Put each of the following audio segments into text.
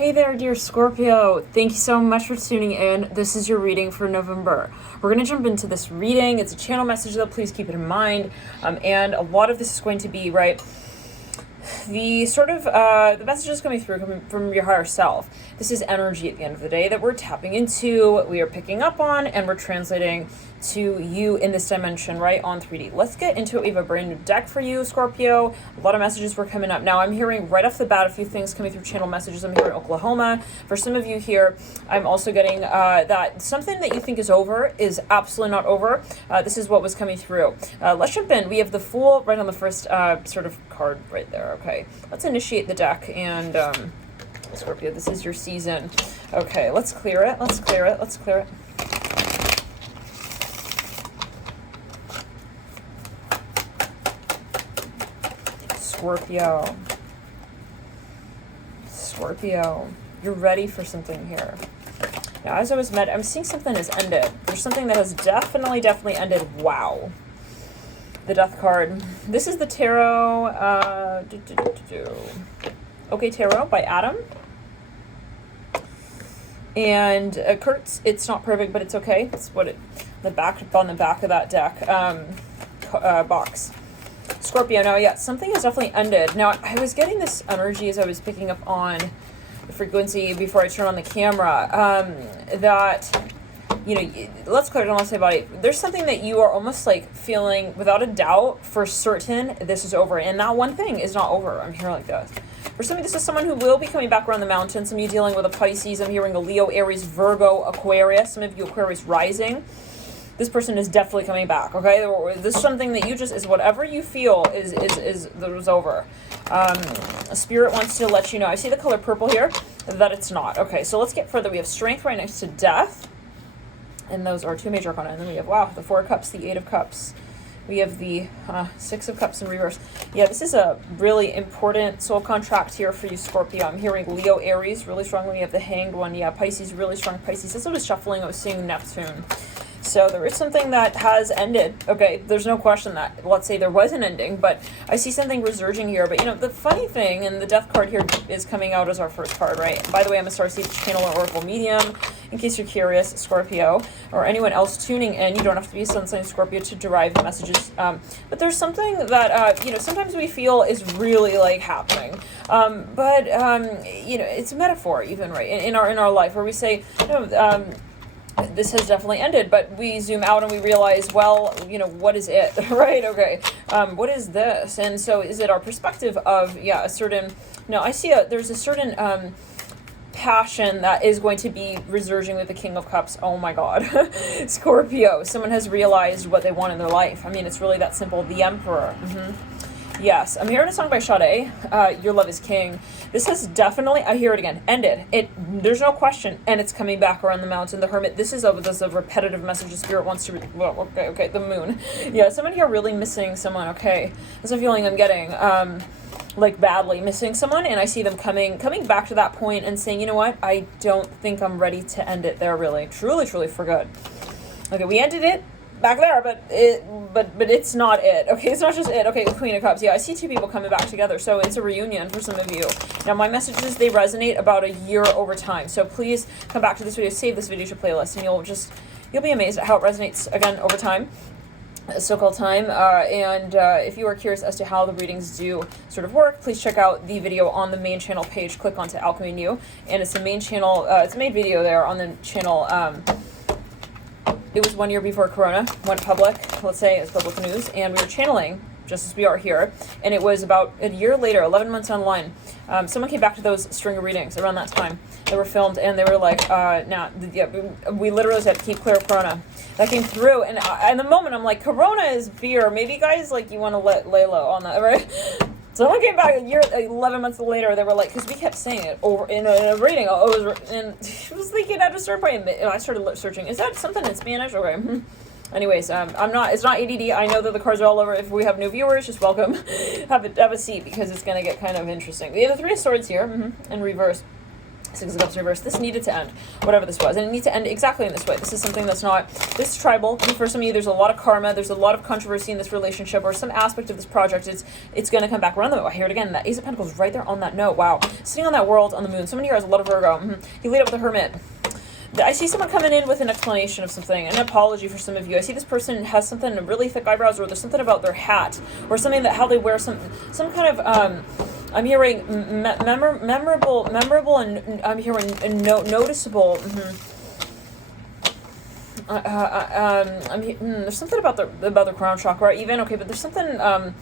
Hey there, dear Scorpio. Thank you so much for tuning in. This is your reading for November. We're going to jump into this reading. It's a channel message, though. Please keep it in mind. And a lot of this is going to be, right, the sort of the messages coming from your higher self. This is energy at the end of the day that we're tapping into, we are picking up on, and we're translating to you in this dimension, right, on 3D. Let's get into it. We have a brand new deck for you, Scorpio. A lot of messages were coming up. Now, I'm hearing right off the bat a few things coming through channel messages. I'm hearing Oklahoma. For some of you here, I'm also getting that something that you think is over is absolutely not over. This is what was coming through. Let's jump in. We have the Fool right on the first sort of card right there. Okay, let's initiate the deck. And Scorpio, this is your season. Okay, let's clear it. Let's clear it. Let's clear it. Scorpio, you're ready for something here. Now, as I'm seeing something has ended. There's something that has definitely ended. Wow. The Death card. This is the Tarot, Okay Tarot by Adam. And Kurtz, it's not perfect, but it's okay. It's what it, on the back of that deck, box. Scorpio, now, yeah, something has definitely ended. Now, I was getting this energy as I was picking up on the frequency before I turn on the camera, that, you know, let's clear it, let's say about it. There's something that you are almost like feeling without a doubt for certain this is over. And that one thing is not over. I'm hearing like this. For some of you, this is someone who will be coming back around the mountain. Some of you dealing with a Pisces. I'm hearing a Leo, Aries, Virgo, Aquarius. Some of you Aquarius rising. This person is definitely coming back, okay? This is something that you just, is whatever you feel is over. Spirit wants to let you know, I see the color purple here, that it's not. Okay, so let's get further. We have Strength right next to Death. And those are two major arcana. And then we have, wow, the Four of Cups, the Eight of Cups. We have the Six of Cups in reverse. Yeah, this is a really important soul contract here for you, Scorpio. I'm hearing Leo, Aries really strongly. We have the Hanged one. Yeah, Pisces, really strong Pisces. That's what I was shuffling. I was seeing Neptune. So there is something that has ended. Okay, there's no question that, let's say there was an ending, but I see something resurging here. But, you know, the funny thing, and the Death card here is coming out as our first card, right? By the way, I'm a Starseed channel or Oracle medium, in case you're curious, Scorpio, or anyone else tuning in. You don't have to be a Sun sign Scorpio to derive the messages. But there's something that, you know, sometimes we feel is really, like, happening. But you know, it's a metaphor even, right, in our life, where we say, you know, this has definitely ended, but we zoom out and we realize, well, you know, what is it, right? Okay, what is this? And so is it our perspective of, yeah, a certain, no, I see there's a certain passion that is going to be resurging with the King of Cups. Oh my God. Scorpio, someone has realized what they want in their life. I mean, it's really that simple. The Emperor. Yes, I'm hearing a song by Sade, Your Love is King. This has definitely, I hear it again, ended. There's no question, and it's coming back around the mountain. The Hermit, this is a repetitive message the Spirit wants to, well, okay, the Moon. Yeah, someone here really missing someone, okay. That's a feeling I'm getting, like badly missing someone, and I see them coming back to that point and saying, you know what, I don't think I'm ready to end it there, really, truly for good. Okay, we ended it back there, but it's not it. Okay, it's not just it. Okay, Queen of Cups. Yeah, I see two people coming back together, so it's a reunion for some of you. Now, my messages, they resonate about a year over time, so please come back to this video, save this video to playlist, and you'll be amazed at how it resonates again over time. So-called time, and if you are curious as to how the readings do sort of work, please check out the video on the main channel page. Click onto Alchemy New, and it's the main channel, it's a main video there on the channel. It was 1 year before Corona went public, let's say, it's public news, and we were channeling, just as we are here, and it was about a year later, 11 months online, someone came back to those string of readings around that time. They were filmed, and they were like, nah, yeah, we literally said, keep clear of Corona. That came through, and in the moment, I'm like, Corona is beer. Maybe, guys, like, you want to lay low on that, right? Someone came back 11 months later, they were like, because we kept saying it over in a reading, and I was thinking at a certain point, I started searching, is that something in Spanish? Okay. Anyways, it's not ADD. I know that the cards are all over. If we have new viewers, just welcome. have a seat, because it's going to get kind of interesting. We have the Three of Swords here, in reverse. Six of Cups reversed. This needed to end, whatever this was, and it needs to end exactly in this way. This is something that's not, this is tribal. For some of you, there's a lot of karma, there's a lot of controversy in this relationship, or some aspect of this project, it's going to come back around. I hear it again, that Ace of Pentacles right there on that note. Wow. Sitting on that world on the moon. Someone here has a lot of Virgo. You lead up with the Hermit. I see someone coming in with an explanation of something, an apology for some of you. I see this person has something, really thick eyebrows, or there's something about their hat, or something that how they wear some kind of, I'm hearing memorable, and I'm hearing noticeable. There's something about the crown chakra, even, okay, but there's something.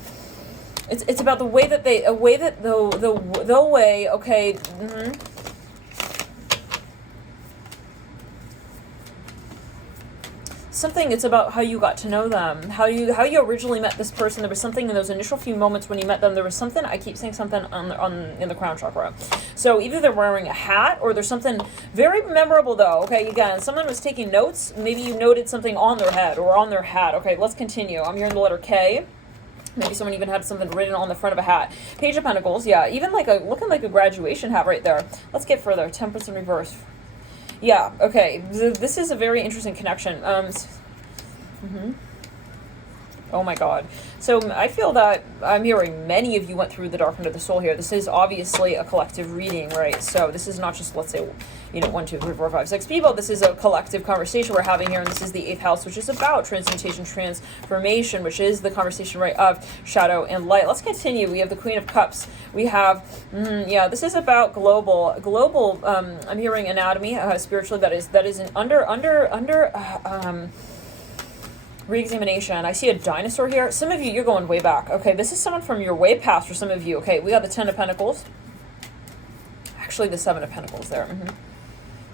It's about the way that the way, okay. Something, it's about how you got to know them, how you originally met this person. There was something in those initial few moments when you met them. There was something, I keep saying something in the crown chakra. So either they're wearing a hat, or there's something very memorable though. Okay, again, someone was taking notes. Maybe you noted something on their head or on their hat. Okay, let's continue. I'm hearing the letter K. Maybe someone even had something written on the front of a hat. Page of Pentacles, yeah, even looking like a graduation hat right there. Let's get further. Temperance in reverse. Yeah, okay. This is a very interesting connection. Oh my god. So I feel that I'm hearing many of you went through the dark night of the soul here. This is obviously a collective reading, right? So this is not just, let's say, 1, 2, 3, 4, 5, 6 people. This is a collective conversation we're having here, and this is the 8th house, which is about transmutation, transformation, which is the conversation, right, of shadow and light. Let's continue. We have the Queen of Cups. We have, this is about global. I'm hearing anatomy, spiritually. That is an under re-examination. I see a dinosaur here. Some of you, you're going way back. Okay, this is someone from your way past for some of you. Okay, we got the 10 of Pentacles. Actually, the 7 of Pentacles there.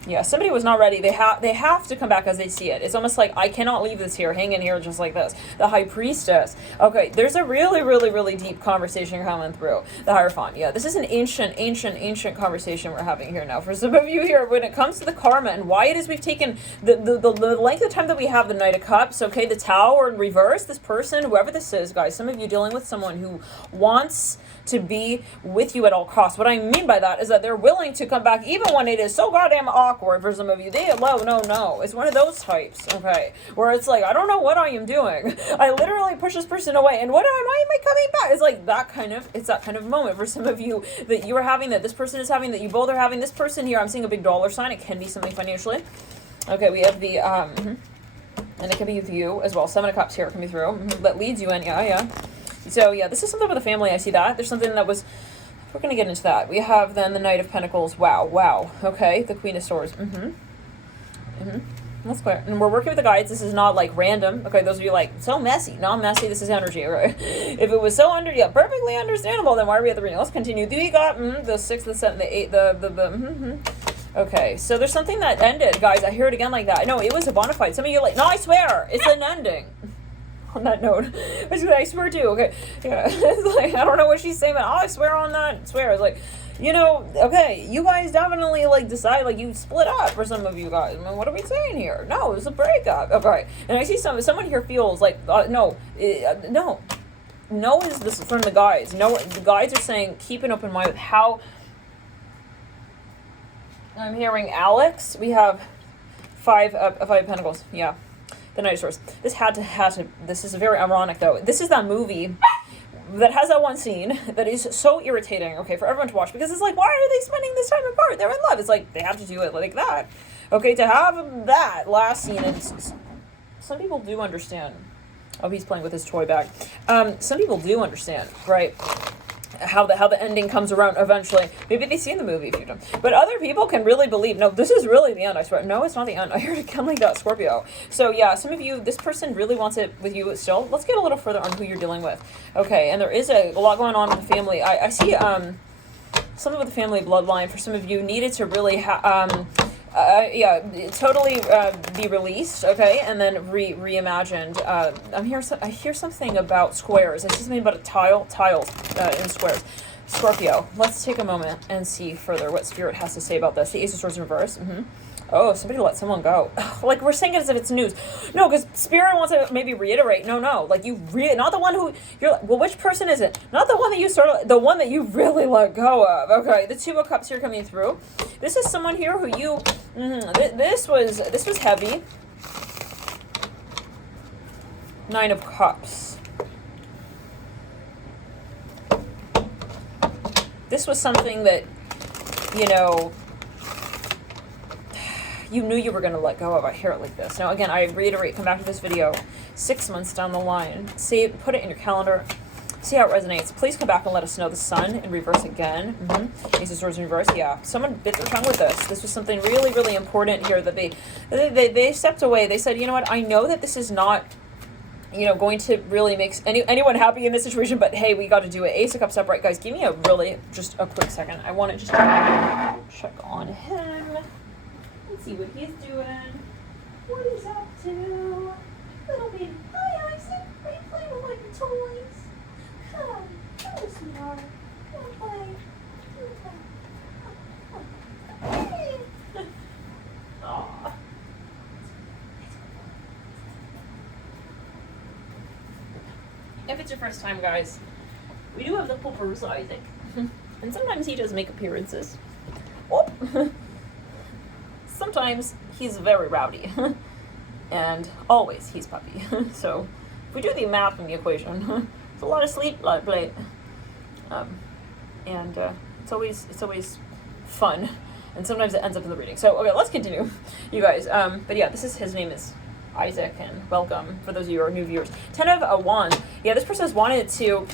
Yeah, somebody was not ready. They have to come back as they see it. It's almost like, I cannot leave this here, hang in here just like this. The High Priestess. Okay, there's a really, really, really deep conversation coming through. The Hierophant. Yeah, this is an ancient conversation we're having here now. For some of you here, when it comes to the karma and why it is we've taken the length of time that we have the Knight of Cups, okay, the Tower in reverse, this person, whoever this is, guys, some of you dealing with someone who wants to be with you at all costs. What I mean by that is that they're willing to come back even when it is so goddamn awkward for some of you. They love, no. It's one of those types, okay, where it's like, I don't know what I am doing. I literally push this person away, and why am I coming back? It's like that kind of moment for some of you that you are having, that this person is having, that you both are having. This person here, I'm seeing a big dollar sign. It can be something financially. Okay, we have the, and it can be with you as well. 7 of Cups here coming through. That leads you in, yeah. So, yeah, this is something with a family. I see that. There's something that was... We're going to get into that. We have, then, the Knight of Pentacles. Wow. Okay, the Queen of Swords. That's clear. And we're working with the guides. This is not, like, random. Okay, those of you like, so messy. Not messy. This is energy, right? If it was so perfectly understandable, then why are we at the reading? Let's continue. We got the 6, the 7, the 8, Okay, so there's something that ended, guys. I hear it again like that. No, it was a bona fide. Some of you are like, no, I swear, it's an ending. On that note, I swear to, okay, yeah, it's like, I don't know what she's saying, but I swear on that, swear, it's like, okay, you guys definitely, like, decide, like, you split up for some of you guys. I mean, what are we saying here? No, it's a breakup. Okay, and I see someone here feels like, no is this from the guides. No, the guides are saying, keep an open mind with how, I'm hearing Alex, we have 5 of Pentacles, yeah. The Knight of Swords. This is very ironic though. This is that movie that has that one scene that is so irritating, okay, for everyone to watch, because it's like, why are they spending this time apart? They're in love. It's like, they have to do it like that. Okay, to have that last scene, and some people do understand. Oh, he's playing with his toy bag. Some people do understand, right? How the ending comes around eventually. Maybe they've seen the movie a few times. But other people can really believe, no, this is really the end, I swear. No, it's not the end. I heard it come like that, Scorpio. So yeah, some of you, this person really wants it with you still. Let's get a little further on who you're dealing with. Okay, and there is a lot going on in the family. I see something with the family bloodline for some of you needed to really totally be released, okay, and then reimagined. I hear something about squares. I see something about tiles in squares. Scorpio, let's take a moment and see further what Spirit has to say about this. The Ace of Swords in reverse. Oh, somebody let someone go. Like, we're saying it as if it's news. No, because Spirit wants to maybe reiterate. No. Like, you really, not the one who, you're like, well, which person is it? Not the one that you sort of, the one that you really let go of. Okay, the Two of Cups here coming through. This is someone here who you, this was heavy. Nine of Cups. This was something that, you know, you knew you were going to let go of. I hear it like this. Now, again, I reiterate, come back to this video 6 months down the line. Put it in your calendar. See how it resonates. Please come back and let us know. The Sun in reverse again. Ace of Swords in reverse. Yeah, someone bit their tongue with this. This was something really, really important here that they stepped away. They said, you know what? I know that this is not, you know, going to really make anyone happy in this situation, but hey, we got to do it. Ace of Cups upright, guys. Give me just a quick second. I want to just check on him. See what he's doing. What he's up to. Little baby. Hi, Isaac. Are you playing with like your toys? Come, sweetheart. Come play. Hey. Aw. If it's your first time, guys, we do have the poopers, Isaac. And sometimes he does make appearances. Oh. Sometimes he's very rowdy, and always he's puppy. So if we do the math in the equation, it's a lot of sleep, a lot of play, and it's always fun. And sometimes it ends up in the reading. So okay, let's continue, you guys. But yeah, his name is Isaac, and welcome for those of you who are new viewers. 10 of Wands. Yeah, this person has wanted to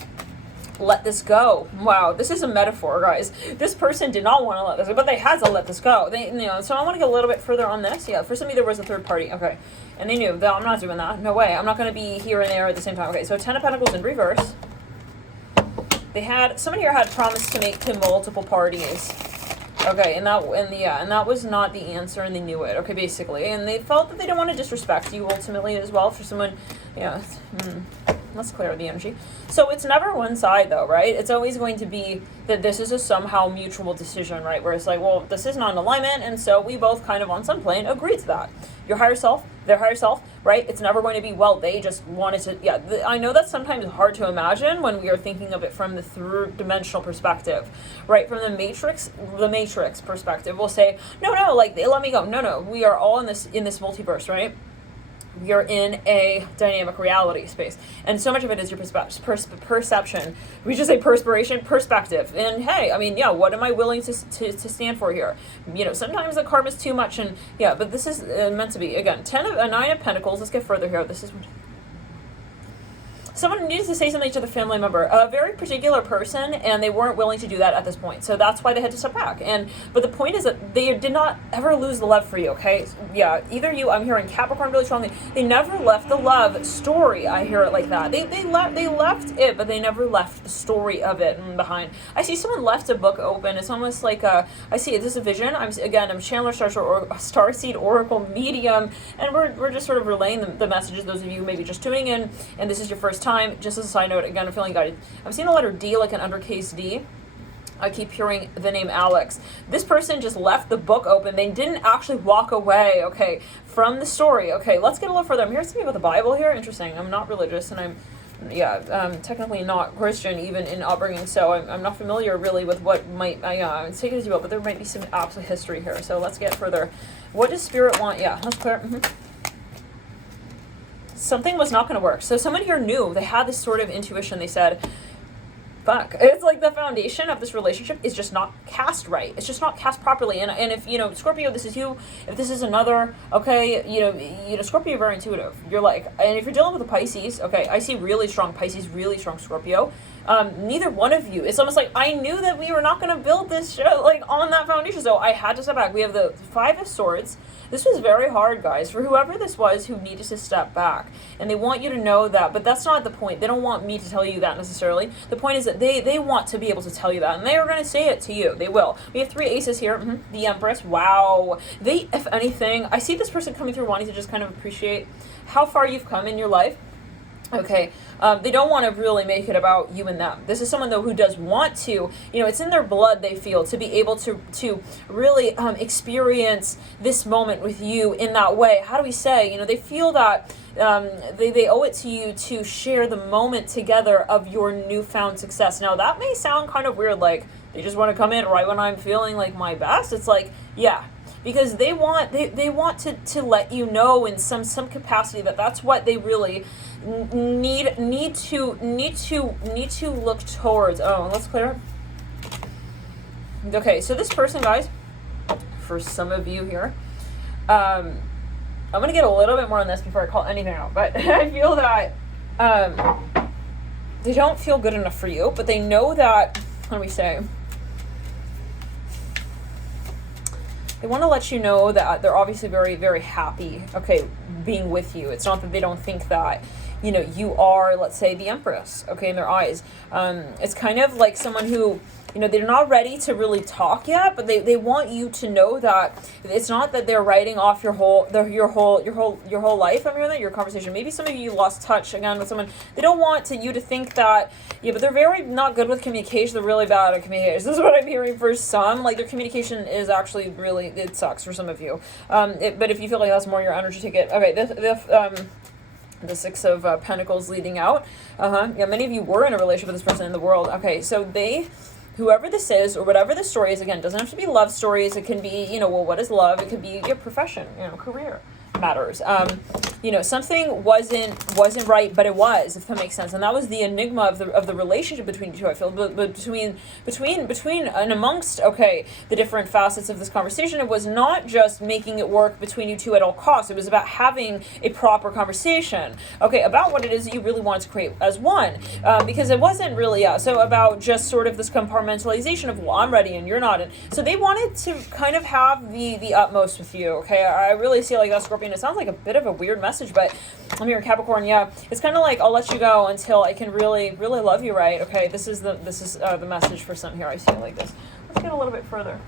let this go. Wow, this is a metaphor, guys. This person did not want to let this go, but they had to let this go. So I want to get a little bit further on this. Yeah, for some of you there was a third party. Okay, and they knew that I'm not doing that. No way. I'm not going to be here and there at the same time. Okay, so 10 of Pentacles in reverse. Someone here had promised to make to multiple parties. Okay, and that was not the answer, and they knew it. Okay, basically, and they felt that they didn't want to disrespect you ultimately as well. For someone, yeah. Let's clear the energy. So it's never one side though, right? It's always going to be that this is a somehow mutual decision, right? Where it's like, well, this is not in alignment, and so we both kind of on some plane agree to that. Your higher self, their higher self, right? It's never going to be, well, they just wanted to, yeah. I know that's sometimes hard to imagine when we are thinking of it from the third dimensional perspective, right? From the matrix perspective, we'll say, no, like they let me go. No, we are all in this multiverse, right? You're in a dynamic reality space, and so much of it is your perception. We just say perspective. And hey, I mean, yeah, what am I willing to stand for here? You know, sometimes the karma is too much, and yeah, but this is meant to be. Again, 9 of Pentacles. Let's get further here. This is someone needs to say something to the family member, a very particular person, and they weren't willing to do that at this point. So that's why they had to step back. But the point is that they did not ever lose the love for you, okay? Yeah, either you, I'm hearing Capricorn really strongly, they never left the love story. I hear it like that. They left it, but they never left the story of it behind. I see someone left a book open. It's almost like I see it. This is a vision. I'm Chandler Starseed Oracle medium, and we're just sort of relaying the messages. Those of you maybe just tuning in, and this is your first time. Just as a side note, again, I'm feeling guided. I'm seeing the letter D, like an undercase D. I keep hearing the name Alex. This person just left the book open. They didn't actually walk away, okay, from the story. Okay, let's get a little further. I'm hearing something about the Bible here. Interesting. I'm not religious, and I'm technically not Christian, even in upbringing, so I'm not familiar really with what might, it's taken as you will, but there might be some absolute history here. So let's get further. What does Spirit want? Yeah, let's clear. Something was not going to work. So someone here knew, they had this sort of intuition. They said, fuck, it's like the foundation of this relationship is just not cast right. It's just not cast properly. And if, you know, Scorpio, this is you. If this is another, okay, you know, Scorpio, you're very intuitive. You're like, and if you're dealing with a Pisces, okay, I see really strong Pisces, really strong Scorpio. Neither one of you. It's almost like I knew that we were not going to build this show like on that foundation. So I had to step back. We have the 5 of Swords. This was very hard, guys, for whoever this was who needed to step back. And they want you to know that, but that's not the point. They don't want me to tell you that necessarily. The point is that they want to be able to tell you that, and they are going to say it to you. They will. We have 3 aces here. The Empress. Wow. They, if anything, I see this person coming through wanting to just kind of appreciate how far you've come in your life. Okay, they don't want to really make it about you and them. This is someone though who does want to, it's in their blood. They feel to be able to really experience this moment with you in that way. How do we say? They feel that they owe it to you to share the moment together of your newfound success. Now that may sound kind of weird, like they just want to come in right when I'm feeling like my best. It's like, yeah. Because they want to let you know in some capacity that that's what they really need to look towards. Oh, let's clear it. Okay, so this person, guys, for some of you here, I'm gonna get a little bit more on this before I call anything out, but I feel that they don't feel good enough for you, but they know that, how do we say, they want to let you know that they're obviously very, very happy, okay, being with you. It's not that they don't think that, you are, let's say, the Empress, okay, in their eyes. It's kind of like someone who, they're not ready to really talk yet, but they want you to know that it's not that they're writing off your whole life. I'm hearing that, your conversation. Maybe some of you lost touch again with someone. They don't want you to think that, but they're very not good with communication. They're really bad at communication. This is what I'm hearing for some. Like, their communication is actually really, it sucks for some of you. But if you feel like that's more your energy, take it. Okay, the Six of Pentacles leading out. Yeah, many of you were in a relationship with this person in the world. Okay, so whoever this is, or whatever the story is, again, doesn't have to be love stories. It can be, well, what is love? It could be your profession, career matters. Something wasn't right, but it was, if that makes sense. And that was the enigma of the relationship between you two, I feel. But between and amongst, okay, the different facets of this conversation, it was not just making it work between you two at all costs. It was about having a proper conversation, okay, about what it is that you really wanted to create as one. Because it wasn't really, so about just sort of this compartmentalization of, well, I'm ready and you're not. And so they wanted to kind of have the utmost with you, okay? I really see like that, Scorpion. It sounds like a bit of a weird message, but I'm here in Capricorn. Yeah, it's kind of like, I'll let you go until I can really, really love you, right? Okay, this is the message for some here. I see it like this. Let's get a little bit further.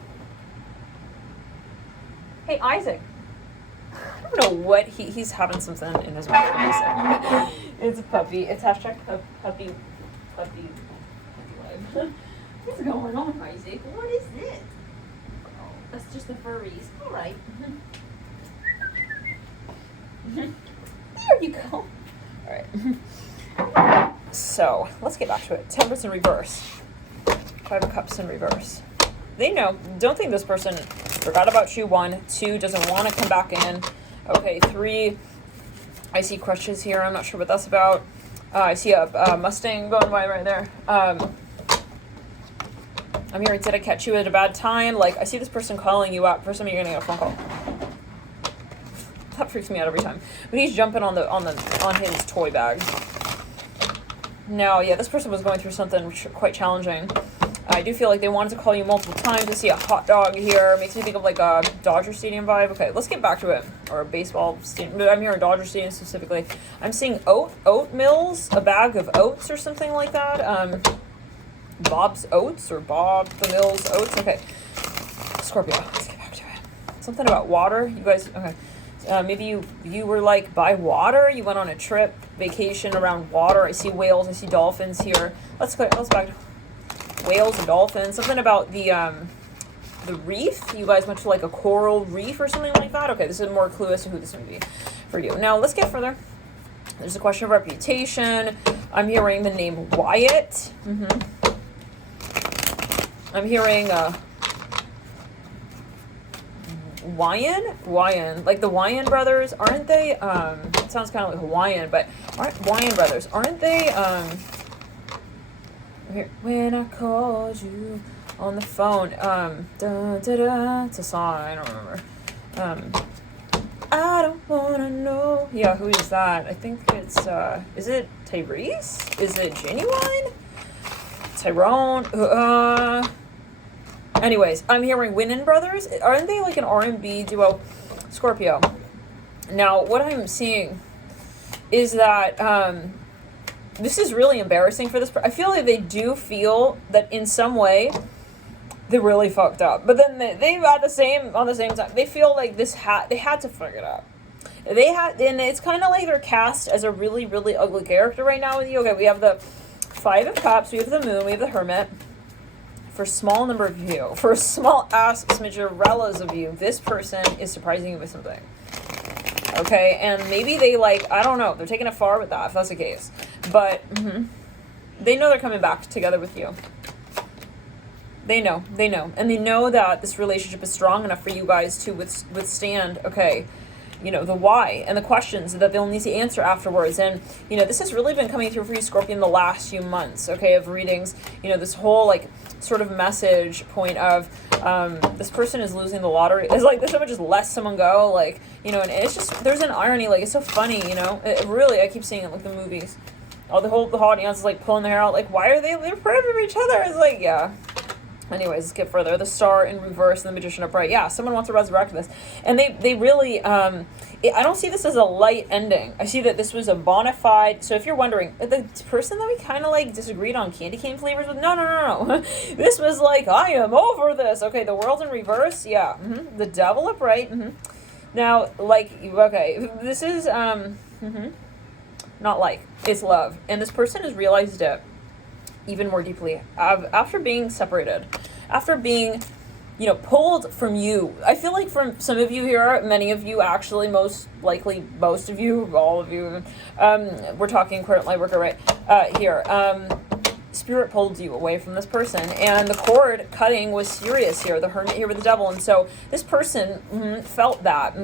Hey, Isaac. I don't know what he's having something in his mouth. It's a puppy. It's hashtag puppy live. What's going on, Isaac? What is this? Oh, that's just the furries. All right. There you go. All right. So let's get back to it. Temperance in reverse. Five of Cups in reverse. They know. Don't think this person forgot about you. 1, 2, doesn't want to come back in. Okay, 3. I see crushes here. I'm not sure what that's about. I see a Mustang going by right there. I'm hearing, did I catch you at a bad time? Like, I see this person calling you up. For some of you, you're gonna get a phone call. That freaks me out every time. But he's jumping on his toy bag. Now, yeah, this person was going through something quite challenging. I do feel like they wanted to call you multiple times. I see a hot dog here. Makes me think of like a Dodger Stadium vibe. Okay, let's get back to it. Or a baseball stadium. I'm hearing Dodger Stadium specifically. I'm seeing oat mills, a bag of oats or something like that. Bob's Oats or Bob the Mills Oats. Okay, Scorpio, let's get back to it. Something about water. You guys, okay. Maybe you were like by water. You went on a trip, vacation around water. I see whales. I see dolphins here. Let's back to whales and dolphins. Something about the reef. You guys went to like a coral reef or something like that. Okay, this is more clue as to who this may be for you. Now let's get further. There's a question of reputation. I'm hearing the name Wyatt. I'm hearing Wyan, like the Wyan brothers, aren't they? It sounds kind of like Hawaiian, but aren't Wyan brothers? Aren't they? Here, when I called you on the phone, it's a song. I don't remember. I don't wanna know. Yeah, who is that? I think it's is it Tyrese? Is it Genuine? Tyrone? Anyways, I'm hearing Winnan Brothers. Aren't they like an R&B duo? Scorpio. Now, what I'm seeing is that this is really embarrassing for this. I feel like they do feel that in some way they really fucked up, but then they on the same time they feel like they had to fuck it up. They had, and it's kind of like they're cast as a really, really ugly character right now with you. Okay, we have the Five of Cups, we have the Moon, we have the Hermit. For a small number of you, for a small ass smidgerellas of you, this person is surprising you with something. Okay, and maybe they like, I don't know, they're taking it far with that, if that's the case. But they know they're coming back together with you. They know. And they know that this relationship is strong enough for you guys to withstand, okay, you know, the why and the questions that they'll need to answer afterwards. And, you know, this has really been coming through for you, Scorpion, the last few months, okay, of readings. You know, this whole, like, sort of message point of this person is losing the lottery. It's like someone just let someone go, like, you know, and it's just, there's an irony, like, it's so funny, you know. It really, I keep seeing it, like, the movies. The whole audience is, like, pulling their hair out, like, why are they're praying for each other? It's like, yeah. Anyways, let's get further. The Star in reverse and the Magician upright. Yeah, someone wants to resurrect this. And they really, I don't see this as a light ending. I see that this was a bona fide, so if you're wondering, the person that we kind of like disagreed on candy cane flavors with, no. This was like, I am over this. Okay, the world's in reverse. Yeah. The Devil upright. Now, like, okay, this is, not like, it's love. And this person has realized it even more deeply after being separated, after being, you know, pulled from you. I feel like from some of you here, many of you actually, most likely most of you, all of you, we're talking current light worker, right, here, Spirit pulled you away from this person, and the cord cutting was serious here, the Hermit here with the Devil. And so this person felt that.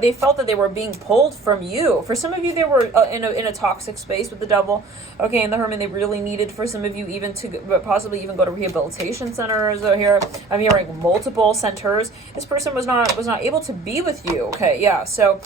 They felt that they were being pulled from you. For some of you, they were in a toxic space with the Devil, okay, and the Hermit. They really needed, for some of you, even to possibly even go to rehabilitation centers. Here I'm hearing multiple centers. This person was not able to be with you, okay, yeah. So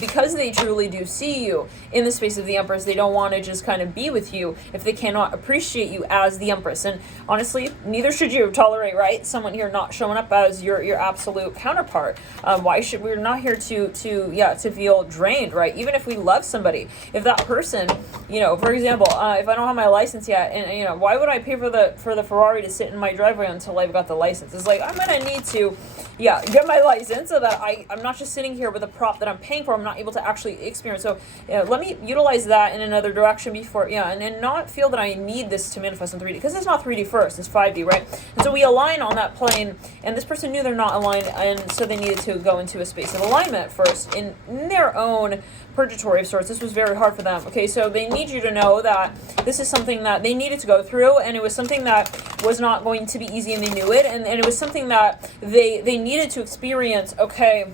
because they truly do see you in the space of the Empress, they don't want to just kind of be with you if they cannot appreciate you as the Empress. And honestly, neither should you tolerate, right, someone here not showing up as your absolute counterpart. Why should we're not here to feel drained, right? Even if we love somebody, if that person, you know, for example, if I don't have my license yet, and you know, why would I pay for the Ferrari to sit in my driveway until I've got the license? It's like, I'm gonna need to get my license so that I'm not just sitting here with a prop that I'm paying for. I'm not able to actually experience. So let me utilize that in another direction before, and not feel that I need this to manifest in 3D, because it's not 3D first, it's 5D, right? And so we align on that plane, and this person knew they're not aligned, and so they needed to go into a space of alignment first in their own purgatory of sorts. This was very hard for them. Okay, so they need you to know that this is something that they needed to go through, and it was something that was not going to be easy, and they knew it, and it was something that they needed to experience, okay,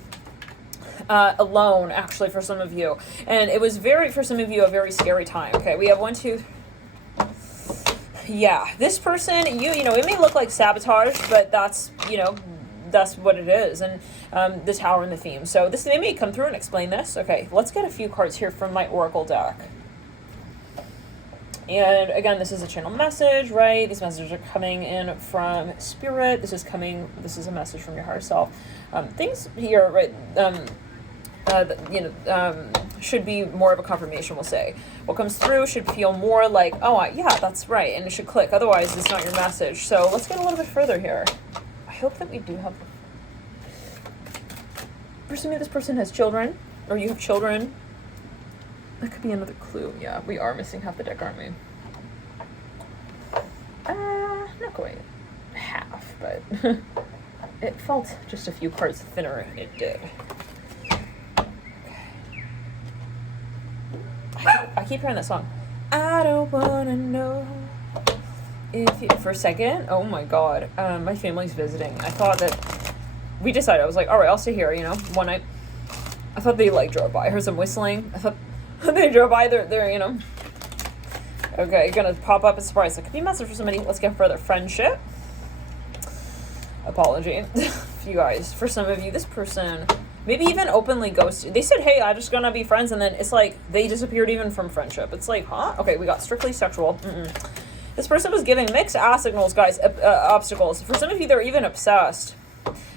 alone, actually, for some of you. And it was for some of you, a very scary time. Okay, we have 1, 2, yeah, this person, you know, it may look like sabotage, but that's what it is. And the Tower and the theme. So they may come through and explain this. Okay, let's get a few cards here from my Oracle deck. And again, this is a channel message, right? These messages are coming in from Spirit. This is a message from your higher self. Things here, right, should be more of a confirmation, we'll say. What comes through should feel more like, oh, yeah, that's right, and it should click. Otherwise, it's not your message. So let's get a little bit further here. I hope that we do have... Presumably this person has children, or you have children. That could be another clue. Yeah, we are missing half the deck, aren't we? Not quite half, but it felt just a few cards thinner. It did. I keep hearing that song. I don't wanna know if you... For a second, oh my god, my family's visiting. I thought that... We decided, I was like, alright, I'll stay here, you know, one night. I thought they, like, drove by. I heard some whistling. I thought they drove by, they're, you know. Okay, gonna pop up a surprise. It could be a message for somebody. Let's get further. Friendship. Apology. You guys, for some of you, this person... Maybe even openly ghosted. They said, hey, I'm just gonna be friends, and then it's like they disappeared even from friendship. It's like, huh? Okay, we got strictly sexual. This person was giving mixed ass signals, guys, obstacles. For some of you, they're even obsessed.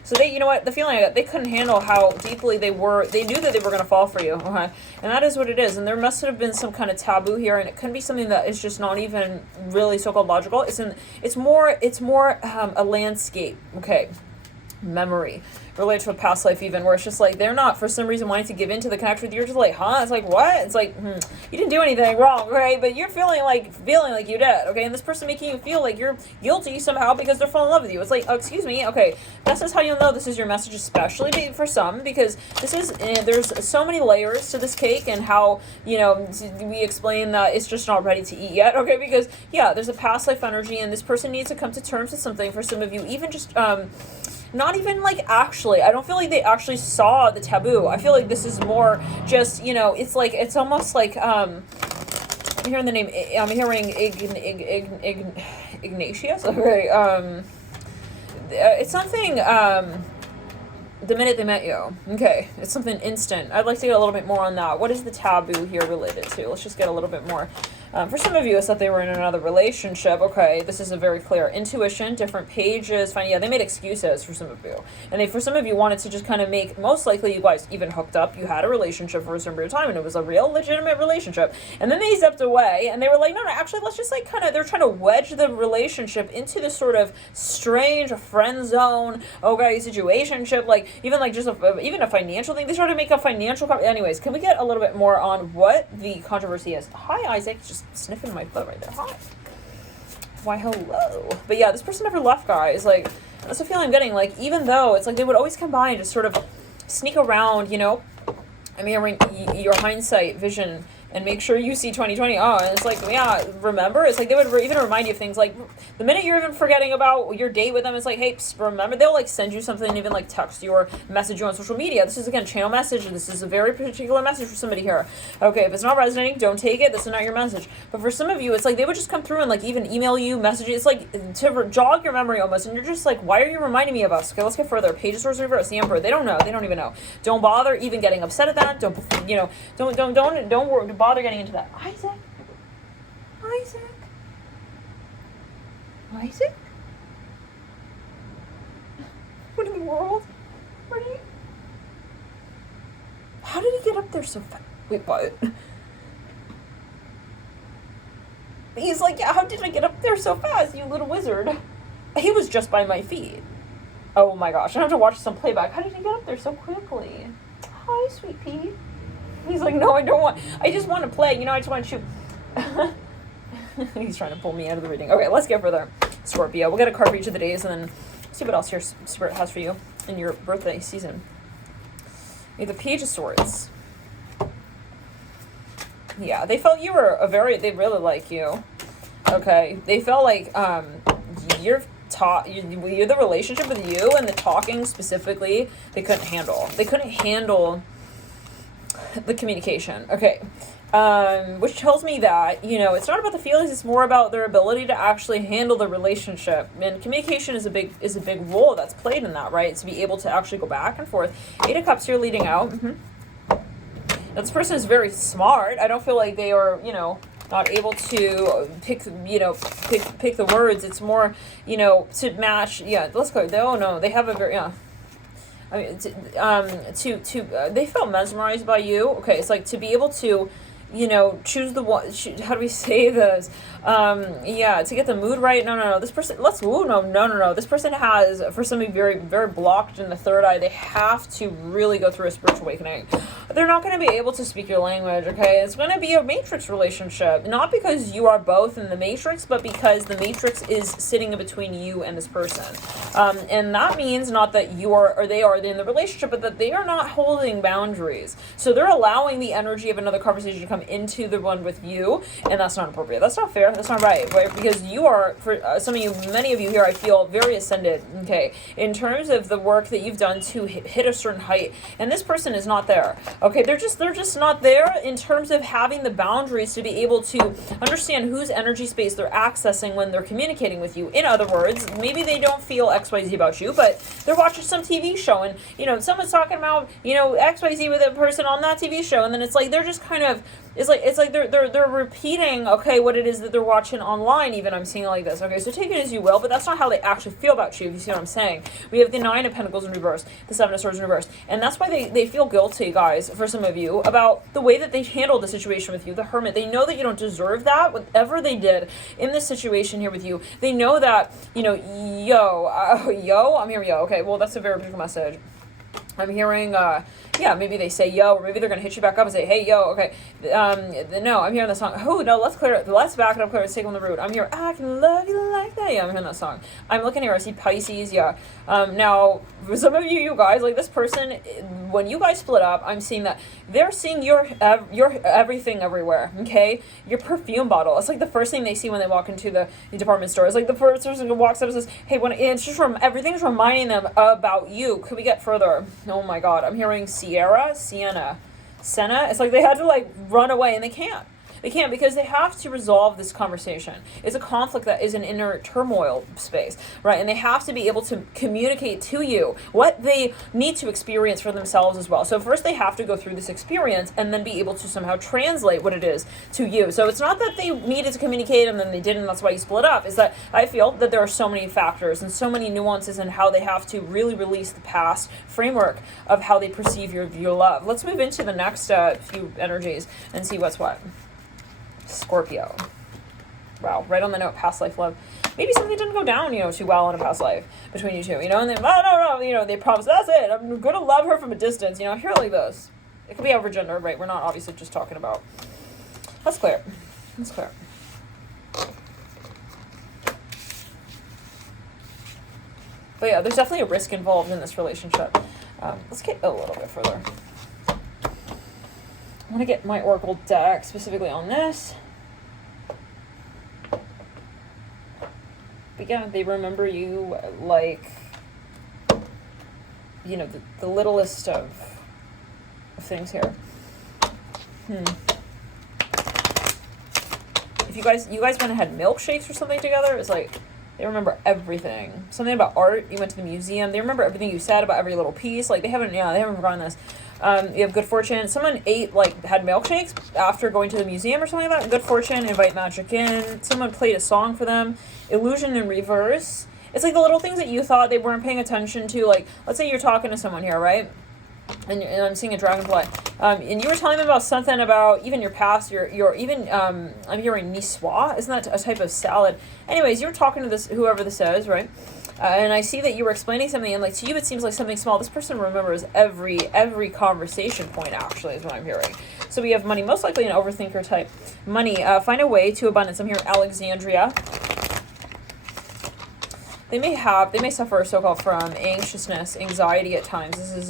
So they, you know what, the feeling I got, they couldn't handle how deeply they knew that they were gonna fall for you, okay? And that is what it is. And there must have been some kind of taboo here, and it can be something that is just not even really so-called logical. It's more a landscape, okay? memory related to a past life, even, where it's just like they're not for some reason wanting to give in to the connection with you. You're just like, huh? It's like, what? It's like, you didn't do anything wrong, right? But you're feeling like you did, okay? And this person making you feel like you're guilty somehow because they're falling in love with you. It's like, oh, excuse me, okay, this is how you'll know this is your message, especially for some, because this is there's so many layers to this cake, and how, you know, we explain that it's just not ready to eat yet, okay? Because yeah, there's a past life energy, and this person needs to come to terms with something. For some of you, even just not even like actually, I don't feel like they actually saw the taboo. I feel like this is more just, you know, it's like, it's almost like, I'm hearing the name, I'm hearing Ignatius, okay, it's something, the minute they met you, okay, it's something instant. I'd like to get a little bit more on that. What is the taboo here related to? Let's just get a little bit more. For some of you, it's that they were in another relationship. Okay, this is a very clear intuition, different pages. Fine, yeah, they made excuses for some of you. And for some of you, wanted to just kind of make, most likely you guys even hooked up. You had a relationship for a certain period of time, and it was a real legitimate relationship. And then they stepped away, and they were like, no, actually, let's just like kind of, they're trying to wedge the relationship into this sort of strange friend zone, okay, situationship, like even like just even a financial thing. They started to make a financial, anyways, can we get a little bit more on what the controversy is? Hi, Isaac, just sniffing my foot right there. Hi. Why, hello. But yeah, this person never left, guys. Like, that's the feeling I'm getting. Like, even though it's like they would always come by and just sort of sneak around, you know, I mean, your hindsight vision, and make sure you see 2020. Oh, and it's like, yeah, remember? It's like they would even remind you of things. Like, the minute you're even forgetting about your date with them, it's like, hey, psst, remember? They'll, like, send you something, and even, like, text you or message you on social media. This is, again, channel message. This is a very particular message for somebody here. Okay, if it's not resonating, don't take it. This is not your message. But for some of you, it's like they would just come through and, like, even email you, message you. It's like to jog your memory almost, and you're just like, why are you reminding me of us? Okay, let's get further. Pages Swords Reverse, the Emperor. They don't know. They don't even know. Don't bother even getting upset at that. Don't, you know, don't bother getting into that. Isaac? What in the world? How did he get up there so fast? Wait, what? He's like, yeah, how did I get up there so fast, you little wizard? He was just by my feet. Oh my gosh, I have to watch some playback. How did he get up there so quickly? Hi, sweet pea. He's like, no, I don't want, I just want to play. You know, I just want to shoot. He's trying to pull me out of the reading. Okay, let's get further. Scorpio. We'll get a card for each of the days, and then see what else your Spirit has for you in your birthday season. The Page of Swords. Yeah, they felt you were they really like you. Okay, they felt like you're the relationship with you and the talking specifically, they couldn't handle. They couldn't handle the communication. Okay. Which tells me that, you know, it's not about the feelings, it's more about their ability to actually handle the relationship. And communication is a big role that's played in that, right? To be able to actually go back and forth. 8 of Cups here leading out. Now, this person is very smart. I don't feel like they are, you know, not able to pick the words. It's more, you know, to match. Yeah, let's go. Oh no, they have a very, yeah. I mean, they felt mesmerized by you. Okay, it's like to be able to, you know, choose the one, how do we say this? Yeah, to get the mood right. No. This person, no. This person has, for somebody very, very blocked in the third eye, they have to really go through a spiritual awakening. They're not going to be able to speak your language, okay? It's going to be a matrix relationship. Not because you are both in the matrix, but because the matrix is sitting in between you and this person. And that means not that you are, or they are in the relationship, but that they are not holding boundaries. So they're allowing the energy of another conversation to come into the one with you, and that's not appropriate. That's not fair. That's not right? Because you are, for some of you, many of you here, I feel very ascended, okay, in terms of the work that you've done to hit a certain height, and this person is not there, okay? They're just not there in terms of having the boundaries to be able to understand whose energy space they're accessing when they're communicating with you. In other words, maybe they don't feel XYZ about you, but they're watching some TV show, and, you know, someone's talking about, you know, XYZ with a person on that TV show, and then it's like they're just kind of it's like they're repeating, okay, what it is that they're watching online. Even I'm seeing like this. Okay, so take it as you will, but that's not how they actually feel about you. If you see what I'm saying, we have the Nine of Pentacles in reverse, the Seven of Swords in reverse, and that's why they feel guilty, guys. For some of you, about the way that they handled the situation with you, the Hermit. They know that you don't deserve that. Whatever they did in this situation here with you, they know that, you know, yo, I'm here, yo. Okay, well that's a very beautiful message. I'm hearing, yeah, maybe they say yo, or maybe they're gonna hit you back up and say, hey, yo, okay. No, I'm hearing the song. Oh no, let's back it up clear. Let's take on the root. I'm here. I can love you like that. Yeah, I'm hearing that song. I'm looking here. I see Pisces. Yeah. Now, for some of you guys, like this person, when you guys split up, I'm seeing that they're seeing your everything everywhere. Okay, your perfume bottle. It's like the first thing they see when they walk into the department store. It's like the first person who walks up and says, hey, it's just everything's reminding them about you. Could we get further? Oh my God, I'm hearing Sienna. It's like they had to like run away and they can't. They can't because they have to resolve this conversation. It's a conflict that is an inner turmoil space, right? And they have to be able to communicate to you what they need to experience for themselves as well. So first they have to go through this experience and then be able to somehow translate what it is to you. So it's not that they needed to communicate and then they didn't, that's why you split up. Is that I feel that there are so many factors and so many nuances in how they have to really release the past framework of how they perceive your love. Let's move into the next few energies and see what's what. Scorpio. Wow, right on the note, past life love. Maybe something didn't go down, too well in a past life between you two, and then, no, they promise, that's it, I'm gonna love her from a distance, I hear like this. It could be over gender, right? We're not obviously just talking about. That's clear. But yeah, there's definitely a risk involved in this relationship. Let's get a little bit further. I want to get my Oracle deck specifically on this. But yeah, they remember you like, the littlest of things here. If you guys went and had milkshakes or something together, it's like they remember everything. Something about art, you went to the museum, they remember everything you said about every little piece. Like they haven't forgotten this. You have good fortune. Someone had milkshakes after going to the museum or something like that. Good fortune, invite magic in. Someone played a song for them. Illusion in reverse. It's like the little things that you thought they weren't paying attention to. Like, let's say you're talking to someone here, right? And I'm seeing a dragonfly. And you were telling them about something about even your past, your even, I'm hearing niçoise. Isn't that a type of salad? Anyways, you were talking to whoever this is, right? And I see that you were explaining something, and to you it seems like something small. This person remembers every conversation point, actually, is what I'm hearing. So we have money, most likely an overthinker type. Money, find a way to abundance. I'm hearing Alexandria. They may suffer so-called from anxiety at times. This is,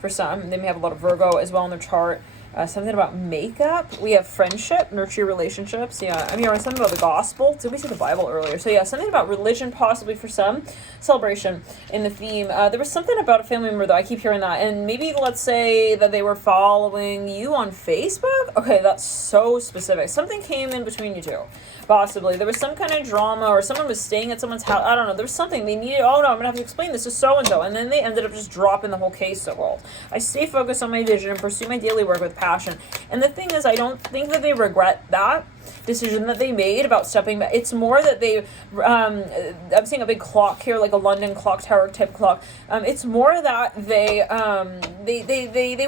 for some, they may have a lot of Virgo as well in their chart. Something about makeup. We have friendship, nurture relationships. Yeah, I'm hearing something about the gospel. Did we say the Bible earlier? So yeah, something about religion possibly for some. Celebration in the theme. There was something about a family member though. I keep hearing that. And maybe let's say that they were following you on Facebook. Okay, that's so specific. Something came in between you two. Possibly. There was some kind of drama or someone was staying at someone's house. I don't know. There was something they needed. Oh no, I'm going to have to explain this to so-and-so. And then they ended up just dropping the whole case so well. I stay focused on my vision and pursue my daily work with passion. And the thing is, I don't think that they regret that decision that they made about stepping back. It's more that they, I'm seeing a big clock here, like a London clock tower type clock. It's more that they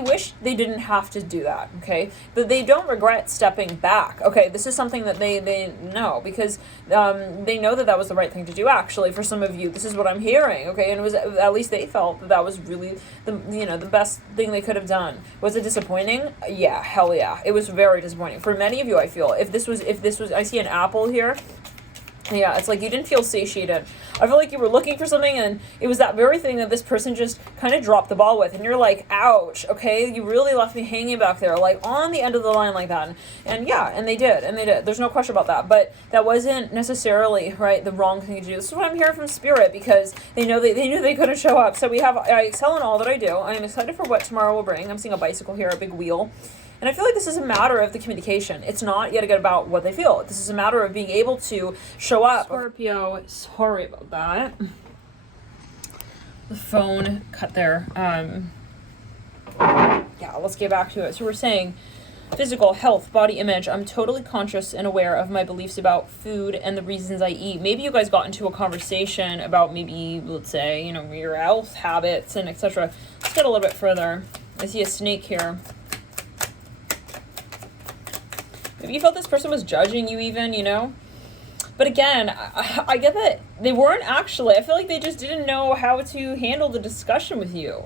wish they didn't have to do that. Okay, but they don't regret stepping back. Okay, this is something that they know because they know that was the right thing to do. Actually, for some of you, this is what I'm hearing. Okay, and it was at least they felt that was really the best thing they could have done. Was it disappointing? Yeah, hell yeah, it was very disappointing for many of you. I feel if this was, I see an apple here. Yeah, it's like you didn't feel satiated. I feel like you were looking for something and it was that very thing that this person just kind of dropped the ball with. And you're like, ouch, okay? You really left me hanging back there, like on the end of the line like that. And yeah, and they did. There's no question about that. But that wasn't necessarily, right, the wrong thing to do. This is what I'm hearing from Spirit because they knew they couldn't show up. So I excel in all that I do. I am excited for what tomorrow will bring. I'm seeing a bicycle here, a big wheel. And I feel like this is a matter of the communication. It's not yet about what they feel. This is a matter of being able to show up. Scorpio, sorry about that. The phone cut there. Yeah, let's get back to it. So we're saying, Physical, health, body image. I'm totally conscious and aware of my beliefs about food and the reasons I eat. Maybe you guys got into a conversation about maybe, let's say, you know, your health habits and etc. Let's get a little bit further. I see a snake here. Maybe you felt this person was judging you even, you know? But again, I get that they weren't actually. I feel like they just didn't know how to handle the discussion with you.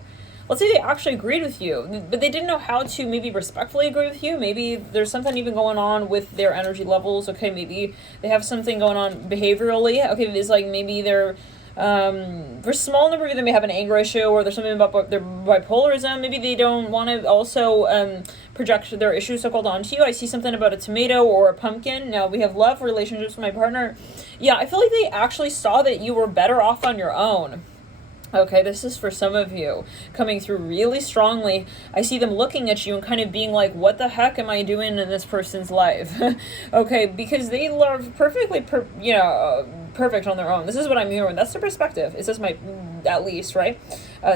Let's say they actually agreed with you, but they didn't know how to maybe respectfully agree with you. Maybe there's something even going on with their energy levels. Okay, maybe they have something going on behaviorally. Okay, it's like maybe they're, for a small number of them may have an anger issue, or there's something about their bipolarism. Maybe they don't want to also project their issues so-called onto you. I see something about a tomato or a pumpkin. Now we have love relationships with my partner. Yeah, I feel like they actually saw that you were better off on your own. Okay, this is for some of you coming through really strongly. I see them looking at you and kind of being like, what the heck am I doing in this person's life? Okay, because they love perfectly, perfect on their own. This is what I'm hearing. That's the perspective. It says at least, right?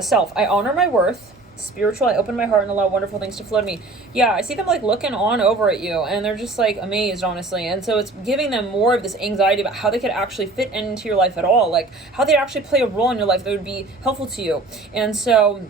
Self. I honor my worth. Spiritual, I open my heart and allow wonderful things to flow to me. Yeah, I see them like looking on over at you and they're just like amazed, honestly. And so it's giving them more of this anxiety about how they could actually fit into your life at all, like how they actually play a role in your life that would be helpful to you. And so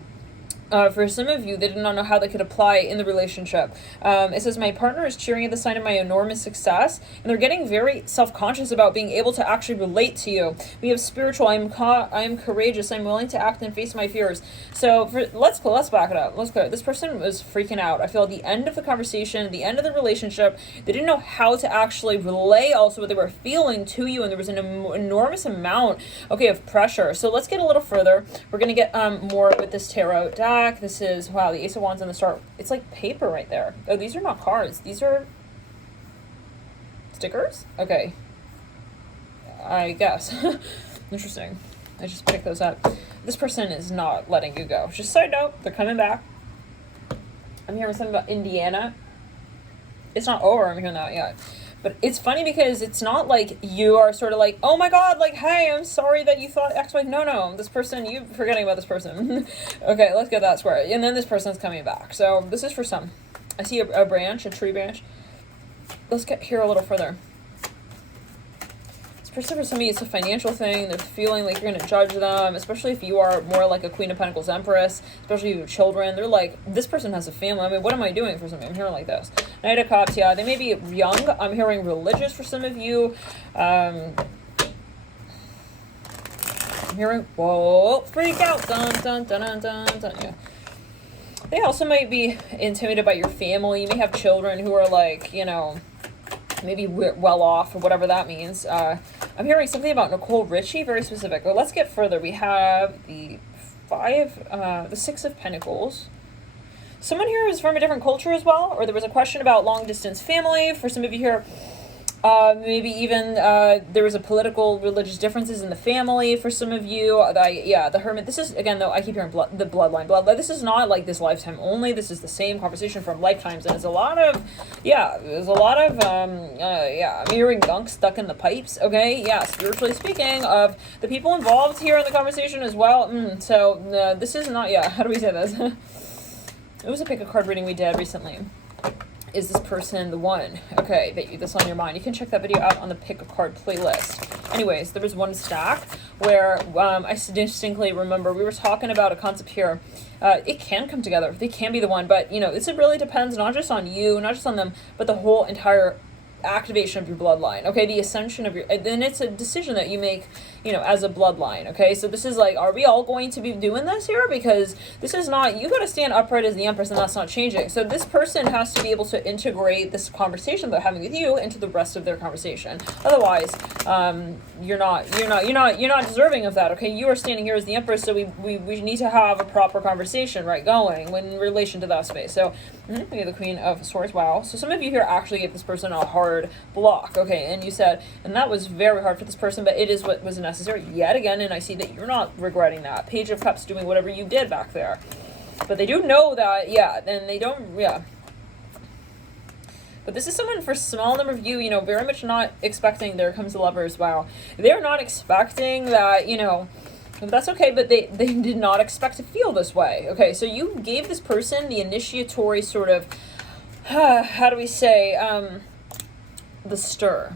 for some of you, they did not know how they could apply in the relationship. It says, my partner is cheering at the sign of my enormous success, and they're getting very self-conscious about being able to actually relate to you. We have spiritual, I am courageous, I'm willing to act and face my fears. So let's back it up. Let's clear. This person was freaking out. I feel at the end of the conversation, at the end of the relationship, they didn't know how to actually relay also what they were feeling to you, and there was an enormous amount, of pressure. So let's get a little further. We're going to get more with this tarot deck. This is, wow, the Ace of Wands and the Star. It's like paper right there. Oh, these are not cards. These are stickers? Okay. I guess. Interesting. I just picked those up. This person is not letting you go. Just side note, they're coming back. I'm hearing something about Indiana. It's not over, I'm hearing that yet. But it's funny because it's not like you are sort of like, oh my God, like, hey, I'm sorry that you thought X, Y. No, this person, you're forgetting about this person. Okay, let's get that square. And then this person's coming back. So this is for some. I see a branch, a tree branch. Let's get here a little further. For some of you, it's a financial thing. They're feeling like you're going to judge them, especially if you are more like a Queen of Pentacles Empress, especially if you have children. They're like, this person has a family. I mean, what am I doing for something? I'm hearing like this. Knight of Cups, yeah. They may be young. I'm hearing religious for some of you. I'm hearing, whoa, freak out. Dun, dun, dun, dun, dun, dun. Yeah. They also might be intimidated by your family. You may have children who are like, maybe well off or whatever that means. I'm hearing something about Nicole Richie, very specific. Well, let's get further. We have the Six of Pentacles. Someone here is from a different culture as well, or there was a question about long distance family. For some of you here, maybe even there was a political, religious differences in the family for some of you. The Hermit. This is, again, though, I keep hearing the bloodline. This is not like this lifetime only. This is the same conversation from lifetimes. And it's a lot of, I'm hearing gunk stuck in the pipes, okay? Yeah, spiritually speaking, of the people involved here in the conversation as well. This is not, how do we say this? It was a pick a card reading we did recently. Is this person the one? Okay, that's on your mind. You can check that video out on the Pick a Card playlist. Anyways, there was one stack where I distinctly remember we were talking about a concept here. It can come together. They can be the one, but, it really depends not just on you, not just on them, but the whole entire activation of your bloodline, okay? The ascension of your, then it's a decision that you make, as a bloodline, okay? So this is like, are we all going to be doing this here? Because this is not, you got to stand upright as the Empress, and that's not changing. So this person has to be able to integrate this conversation they're having with you into the rest of their conversation. Otherwise, you're not deserving of that, okay? You are standing here as the Empress, so we need to have a proper conversation, right, going in relation to that space. So we have the Queen of Swords. Wow. So some of you here actually gave this person a hard block, okay? And you said, and that was very hard for this person, but it is what was necessary yet again, and I see that you're not regretting that. Page of Cups doing whatever you did back there. But they do know that, and they don't, But this is someone, for a small number of you, very much not expecting, there comes the Lovers, wow. They're not expecting that, that's okay, but they did not expect to feel this way. Okay, so you gave this person the initiatory sort of how do we say, the stir,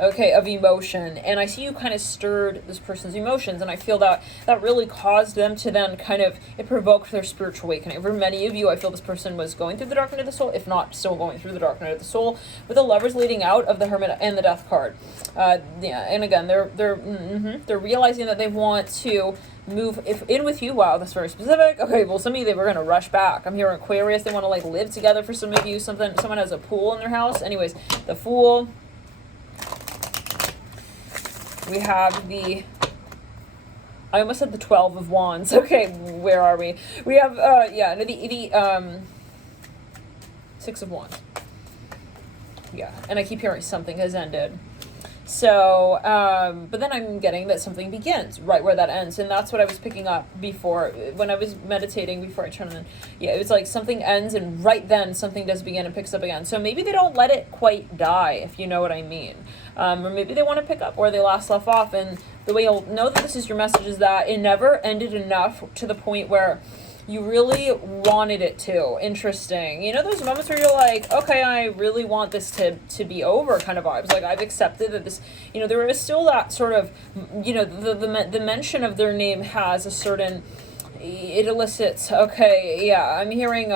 okay, of emotion. And I see you kind of stirred this person's emotions, and I feel that that really caused them to then kind of, it provoked their spiritual awakening. For many of you, I feel this person was going through the dark night of the soul, if not still going through the dark night of the soul, with the Lovers leading out of the Hermit and the Death card. Yeah, and again, they're realizing that they want to move in with you. Wow, that's very specific. Okay, well, some of you, they were going to rush back. I'm hearing Aquarius, they want to like live together. For some of you, someone has a pool in their house. Anyways, the Fool. We have the, I almost said the 12 of Wands. Okay, where are we? We have, yeah, the 6 of Wands. Yeah, and I keep hearing something has ended. So, but then I'm getting that something begins right where that ends. And that's what I was picking up before, when I was meditating before I turned in. Yeah, it was like something ends and right then something does begin and picks up again. So maybe they don't let it quite die, if you know what I mean. Or maybe they want to pick up where they last left off. And the way you'll know that this is your message is that it never ended enough to the point where you really wanted it to. Interesting. You know those moments where you're like, okay, I really want this to be over kind of vibes. Like, I've accepted that this, you know, there is still that sort of, you know, the mention of their name has a certain, it elicits, okay, yeah, I'm hearing,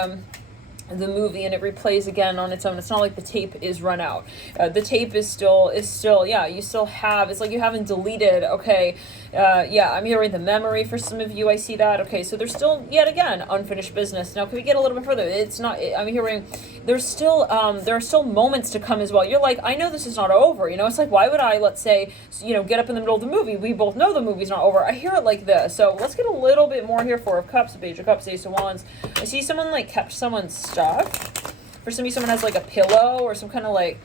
the movie, and it replays again on its own. It's not like the tape is run out. The tape is still, yeah, you still have, it's like you haven't deleted, okay, yeah, I'm hearing the memory for some of you, I see that, okay, so there's still, yet again, unfinished business. Now, can we get a little bit further? It's not, I'm hearing, there are still moments to come as well. You're like, I know this is not over, you know, it's like, why would I, let's say, you know, get up in the middle of the movie? We both know the movie's not over. I hear it like this, so let's get a little bit more here. 4 of Cups, Page of Cups, Ace of Wands. I see someone, like, kept someone's stuff. For some of you, someone has like a pillow or some kind of like,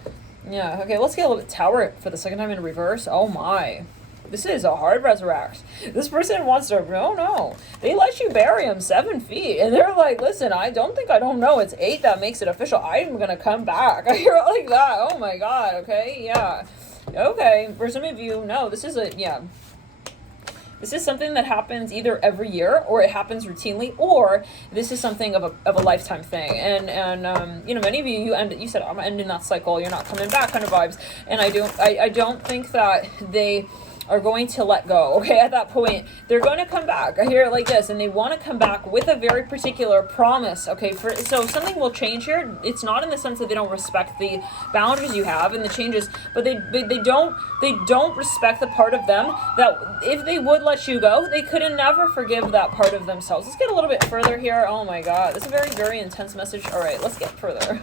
yeah, okay, let's get a little bit Tower for the second time in reverse. Oh my, this is a hard resurrect. This person wants to, no, they let you bury them 7 feet, and they're like, listen, I don't know, it's 8 that makes it official. I'm gonna come back. I hear it like that. Oh my god. Okay, yeah, okay, for some of you, no, this is a, yeah, this is something that happens either every year, or it happens routinely, or this is something of a lifetime thing. And you know, many of you, you said, I'm ending that cycle, you're not coming back kind of vibes. And I don't think that they are going to let go. Okay, at that point, they're going to come back. I hear it like this, and they want to come back with a very particular promise. Okay, so something will change here. It's not in the sense that they don't respect the boundaries you have and the changes, but they don't respect the part of them that if they would let you go, they could never forgive that part of themselves. Let's get a little bit further here. Oh my god, this is a very, very intense message. All right, let's get further.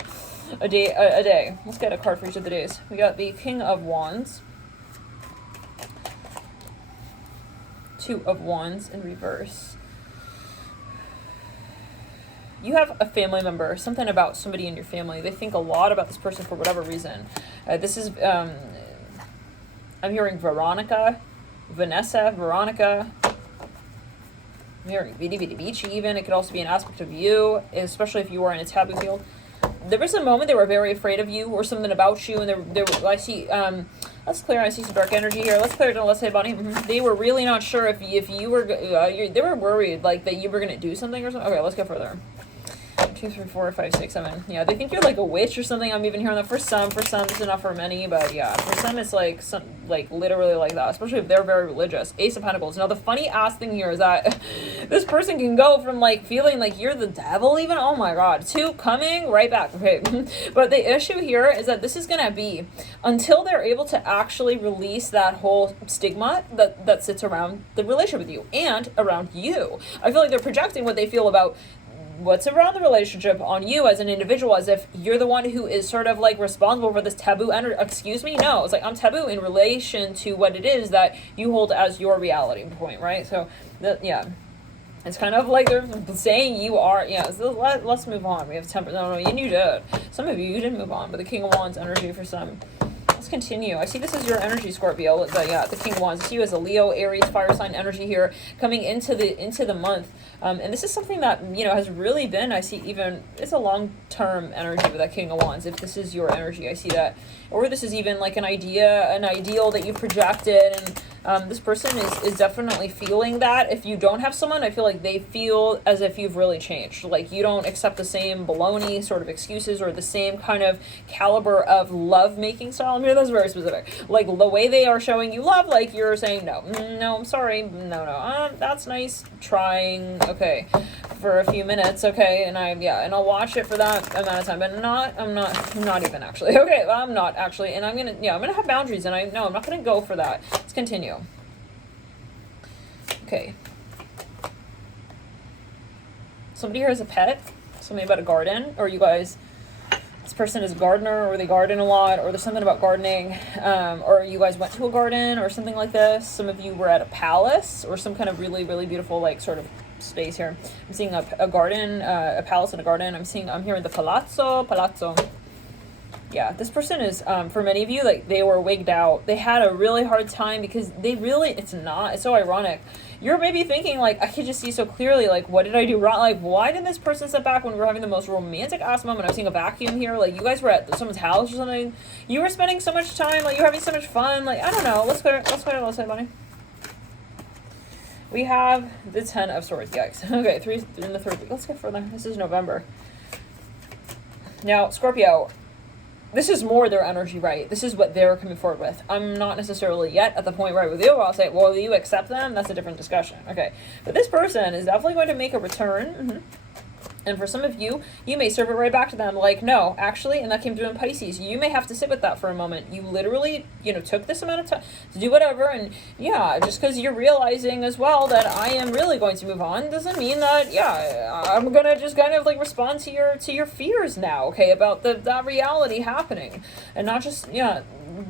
A day. Let's get a card for each of the days. We got the King of Wands, 2 of Wands in reverse. You have a family member, something about somebody in your family. They think a lot about this person for whatever reason. This is, I'm hearing Vanessa, Veronica. I'm hearing Vidi Vici even. It could also be an aspect of you, especially if you are in a taboo field. There was a moment they were very afraid of you or something about you, and there I see, let's clear, I see some dark energy here. Let's clear it down, let's say Bonnie. They were really not sure if you were, they were worried, like, that you were going to do something or something. Okay, let's go further. 2, 3, 4, 5, 6, 7. Yeah, they think you're like a witch or something. I'm even hearing that for some. This is not for many, but yeah, for some it's like literally like that. Especially if they're very religious. Ace of Pentacles. Now the funny ass thing here is that this person can go from like feeling like you're the devil, even. Oh my god, to coming right back. Okay, but the issue here is that this is gonna be until they're able to actually release that whole stigma that sits around the relationship with you and around you. I feel like they're projecting what they feel about what's around the relationship on you as an individual, as if you're the one who is sort of like responsible for this taboo energy. Excuse me? No, it's like I'm taboo in relation to what it is that you hold as your reality point, right? So, yeah. It's kind of like they're saying you are, yeah, so let's move on. We have temper. No, and you did. Some of you didn't move on, but the King of Wands energy for some. Let's continue. I see this is your energy, Scorpio. Yeah, the King of Wands. I see you as a Leo, Aries, fire sign energy here coming into the month. And this is something that, you know, has really been, I see even, it's a long-term energy with that King of Wands. If this is your energy, I see that. Or this is even like an idea, an ideal that you projected, and This person is definitely feeling that. If you don't have someone, I feel like they feel as if you've really changed. Like you don't accept the same baloney sort of excuses or the same kind of caliber of love making style. I mean, that's very specific. Like the way they are showing you love, like you're saying, no, I'm sorry, no, that's nice, trying, okay, for a few minutes, okay, and I'll watch it for that amount of time, but I'm not even actually, okay, I'm not actually, and I'm gonna have boundaries, and I'm not gonna go for that. Let's continue. Okay. Somebody here has a pet, something about a garden, or you guys, this person is a gardener, or they garden a lot, or there's something about gardening, or you guys went to a garden, or something like this. Some of you were at a palace, or some kind of really, really beautiful, like, sort of space here. I'm seeing a garden, a palace and a garden. I'm hearing the palazzo. Yeah, this person is, for many of you, like, they were wigged out. They had a really hard time because it's so ironic. You're maybe thinking, like, I could just see so clearly, like, what did I do wrong? Like, why did this person step back when we were having the most romantic ass moment? I'm seeing a vacuum here. Like, you guys were at someone's house or something. You were spending so much time, like, you were having so much fun. Like, I don't know. Let's go to money. We have the 10 of Swords. Yikes. Okay, 3 in the third week. Let's go further. This is November. Now, Scorpio, this is more their energy, right? This is what they're coming forward with. I'm not necessarily yet at the point right with you where I'll say, well, do you accept them? That's a different discussion. Okay. But this person is definitely going to make a return. Mm-hmm. And for some of you, you may serve it right back to them. Like, no, actually, and that came through in Pisces. You may have to sit with that for a moment. You literally, took this amount of time to do whatever. And yeah, just because you're realizing as well that I am really going to move on doesn't mean that, I'm going to just kind of like respond to your fears now, okay, about that reality happening. And not just,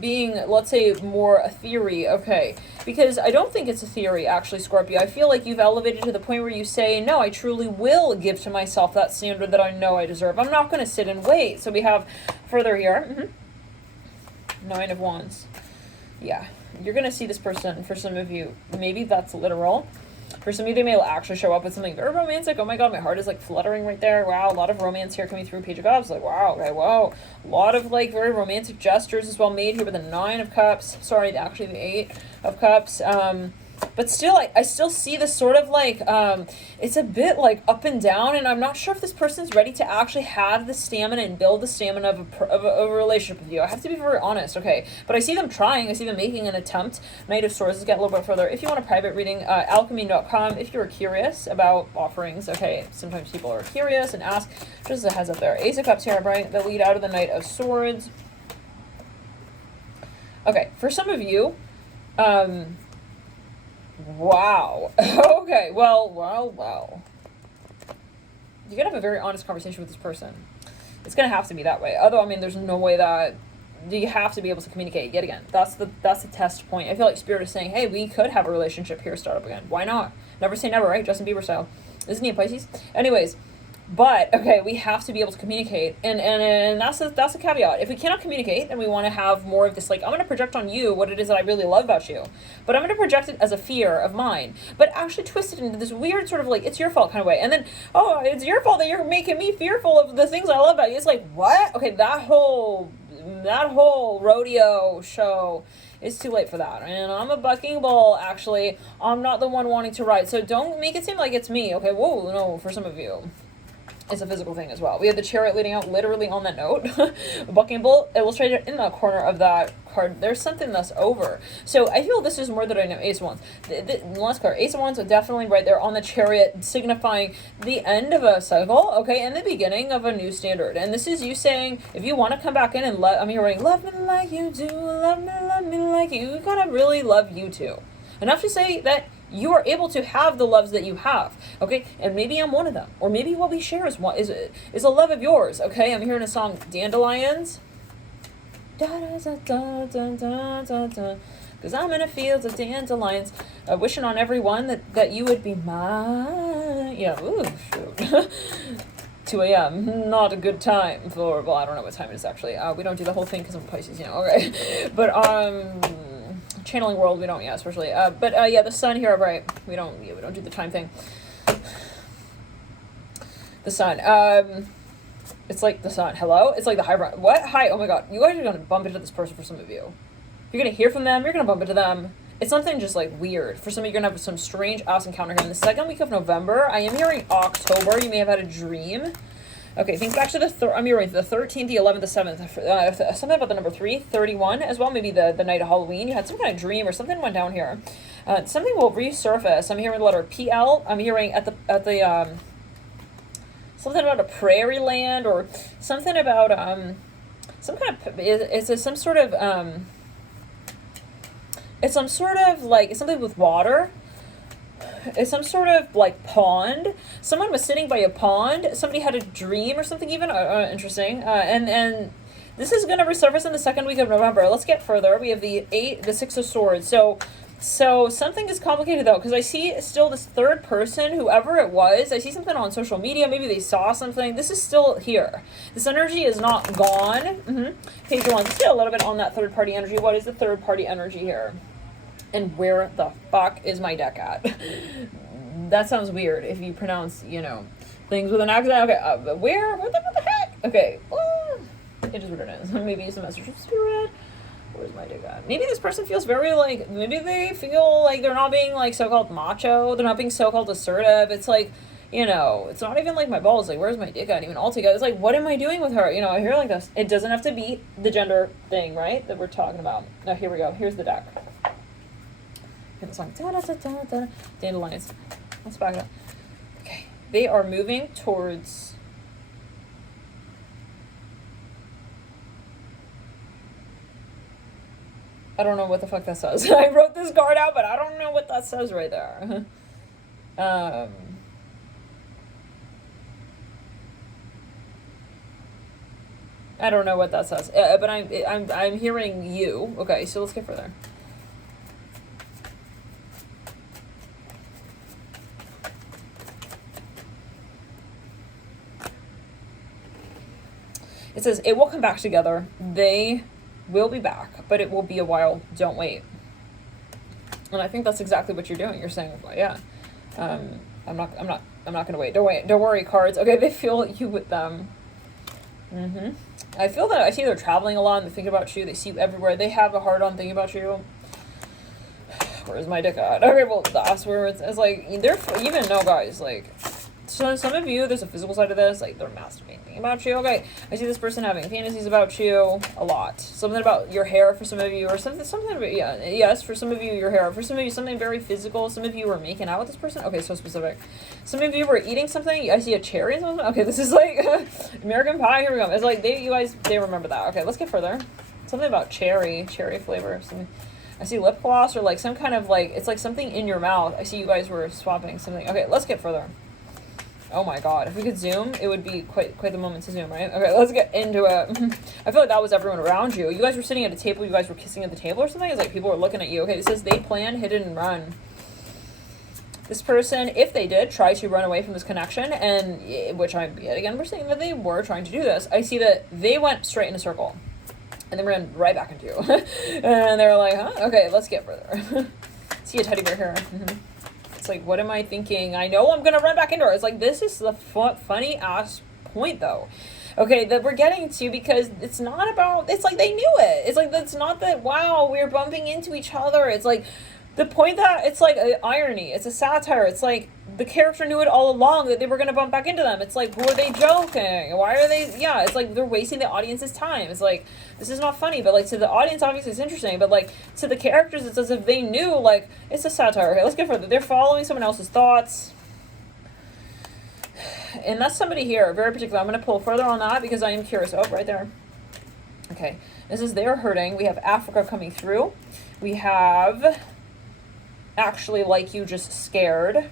being, let's say, more a theory, okay, because I don't think it's a theory, actually, Scorpio. I feel like you've elevated to the point where you say, no, I truly will give to myself that standard that I know I deserve. I'm not going to sit and wait. So we have further here, 9 of Wands. Yeah, you're going to see this person. For some of you, maybe that's literal. For some of you, they may actually show up with something very romantic. Oh my god, my heart is like fluttering right there. Wow, a lot of romance here coming through. Page of Cups. Like, wow, okay, whoa. A lot of like very romantic gestures as well made here with the 9 of Cups. Sorry, actually the 8 of Cups. But still, I still see this sort of like, it's a bit like up and down, and I'm not sure if this person's ready to actually have the stamina and build the stamina of a relationship with you. I have to be very honest, okay? But I see them trying. I see them making an attempt. Knight of Swords. Let's get a little bit further. If you want a private reading, alchemy.com. If you're curious about offerings, okay? Sometimes people are curious and ask. Just as a heads up there. Ace of Cups here, right? The lead out of the Knight of Swords. Okay, for some of you, wow. Okay, well. You're going to have a very honest conversation with this person. It's going to have to be that way. Although, I mean, there's no way that you have to be able to communicate yet again. That's the test point. I feel like Spirit is saying, hey, we could have a relationship here, start up again. Why not? Never say never, right? Justin Bieber style. Isn't he a Pisces? Anyways, but, okay, we have to be able to communicate, and that's a caveat. If we cannot communicate, then we want to have more of this, like, I'm going to project on you what it is that I really love about you, but I'm going to project it as a fear of mine, but actually twist it into this weird sort of, like, it's your fault kind of way, and then, oh, it's your fault that you're making me fearful of the things I love about you. It's like, what? Okay, that whole rodeo show, it's too late for that, and I'm a bucking bull, actually. I'm not the one wanting to ride, so don't make it seem like it's me, okay? Whoa, no, for some of you. It's a physical thing as well. We have the Chariot leading out literally on that note. Bucking Bull illustrated in the corner of that card. There's something that's over. So I feel this is more that I know. Ace of Wands. The last card. Ace of Wands are definitely right there on the Chariot, signifying the end of a cycle, okay, and the beginning of a new standard. And this is you saying, if you want to come back in and I'm hearing, love me like you do, love me like you gotta really love you too. Enough to say that you are able to have the loves that you have, okay? And maybe I'm one of them. Or maybe what we share is a love of yours, okay? I'm hearing a song, Dandelions. Because I'm in a field of dandelions, wishing on everyone that you would be mine. Yeah, ooh, shoot. 2 a.m. Not a good time for, well, I don't know what time it is actually. We don't do the whole thing because I'm Pisces, okay? But, channeling world, we don't, especially. The sun here, right? We don't do the time thing. The sun. It's like the sun. Hello? It's like the high. What? Hi. Oh my god. You guys are gonna bump into this person for some of you. You're gonna hear from them. You're gonna bump into them. It's something just like weird. For some of you, you're gonna have some strange ass encounter here in the second week of November. I am hearing October. You may have had a dream. Okay, think back to I'm hearing the 13th, the 11th, the 7th. Something about the number 3, 31 as well. Maybe the night of Halloween. You had some kind of dream or something went down here. Something will resurface. I'm hearing the letter PL. I'm hearing at the something about a prairie land or something about some kind of it's some sort of it's some sort of like it's something with water. It's some sort of like pond. Someone was sitting by a pond. Somebody had a dream or something even interesting. And this is going to resurface in the second week of November. Let's get further. We have the 6 of Swords. So something is complicated though, because I see still this third person, whoever it was. I see something on social media. Maybe they saw something. This is still here. This energy is not gone. Page 1. Let's get a little bit on that third party energy. What is the third party energy here? And where the fuck is my deck at? That sounds weird if you pronounce, things with an accent. Okay, where? What the heck? Okay, it is what it is. Maybe some message from Spirit. Where's my deck at? Maybe this person feels very like, maybe they feel like they're not being like so-called macho. They're not being so-called assertive. It's like, it's not even like my balls. Like, where's my dick at even altogether? It's like, what am I doing with her? I hear like this. It doesn't have to be the gender thing, right? That we're talking about. Now, here we go. Here's the deck. And it's like dandelions. Let's back it up. Okay, they are moving towards. I don't know what the fuck that says. I wrote this card out, but I don't know what that says right there. I don't know what that says. But I'm hearing you. Okay, so let's get further. It says, it will come back together. They will be back, but it will be a while. Don't wait. And I think that's exactly what you're doing. You're saying, well, yeah, I'm not going to wait. Don't worry, cards. Okay, they feel you with them. I feel that I see they're traveling a lot and they think about you. They see you everywhere. They have a heart on thinking about you. Where's my dick at? Okay, well, that's where it's like, they're, even know, guys, like, so some of you, there's a physical side of this, like they're masturbating about you. Okay, I see this person having fantasies about you a lot. Something about your hair for some of you, or something about, yes, for some of you, your hair. For some of you, something very physical. Some of you were making out with this person. Okay, so specific. Some of you were eating something. I see a cherry or something. Okay, this is like American Pie. Here we go. It's like they remember that. Okay, let's get further. Something about cherry flavor. Something. I see lip gloss or like some kind of like, it's like something in your mouth. I see you guys were swapping something. Okay, let's get further. Oh my god, if we could zoom, it would be quite the moment to zoom, right? Okay, let's get into it. I feel like that was everyone around you. You guys were sitting at a table, you guys were kissing at the table or something? It's like people were looking at you. Okay, it says they plan, hidden, and run. This person, if they did, try to run away from this connection, and which yet again, we're saying that they were trying to do this. I see that they went straight in a circle, and then ran right back into you. And they were like, huh? Okay, let's get further. See a teddy bear here. Like, what am I thinking? I know I'm gonna run back into her. It's like, this is the funny ass point though, okay, that we're getting to, because it's not about, it's like they knew it. It's like, that's not that, wow, we're bumping into each other. It's like the point that it's like an irony, it's a satire. It's like the character knew it all along that they were gonna bump back into them. It's like, who are they joking? Why are they? Yeah, it's like they're wasting the audience's time. It's like, this is not funny, but like to the audience, obviously it's interesting, but like to the characters, it's as if they knew, like, it's a satire. Okay, let's get further. They're following someone else's thoughts. And that's somebody here, very particular. I'm going to pull further on that because I am curious. Oh, right there. Okay, this is they're hurting. We have Africa coming through. We have actually like you, just scared.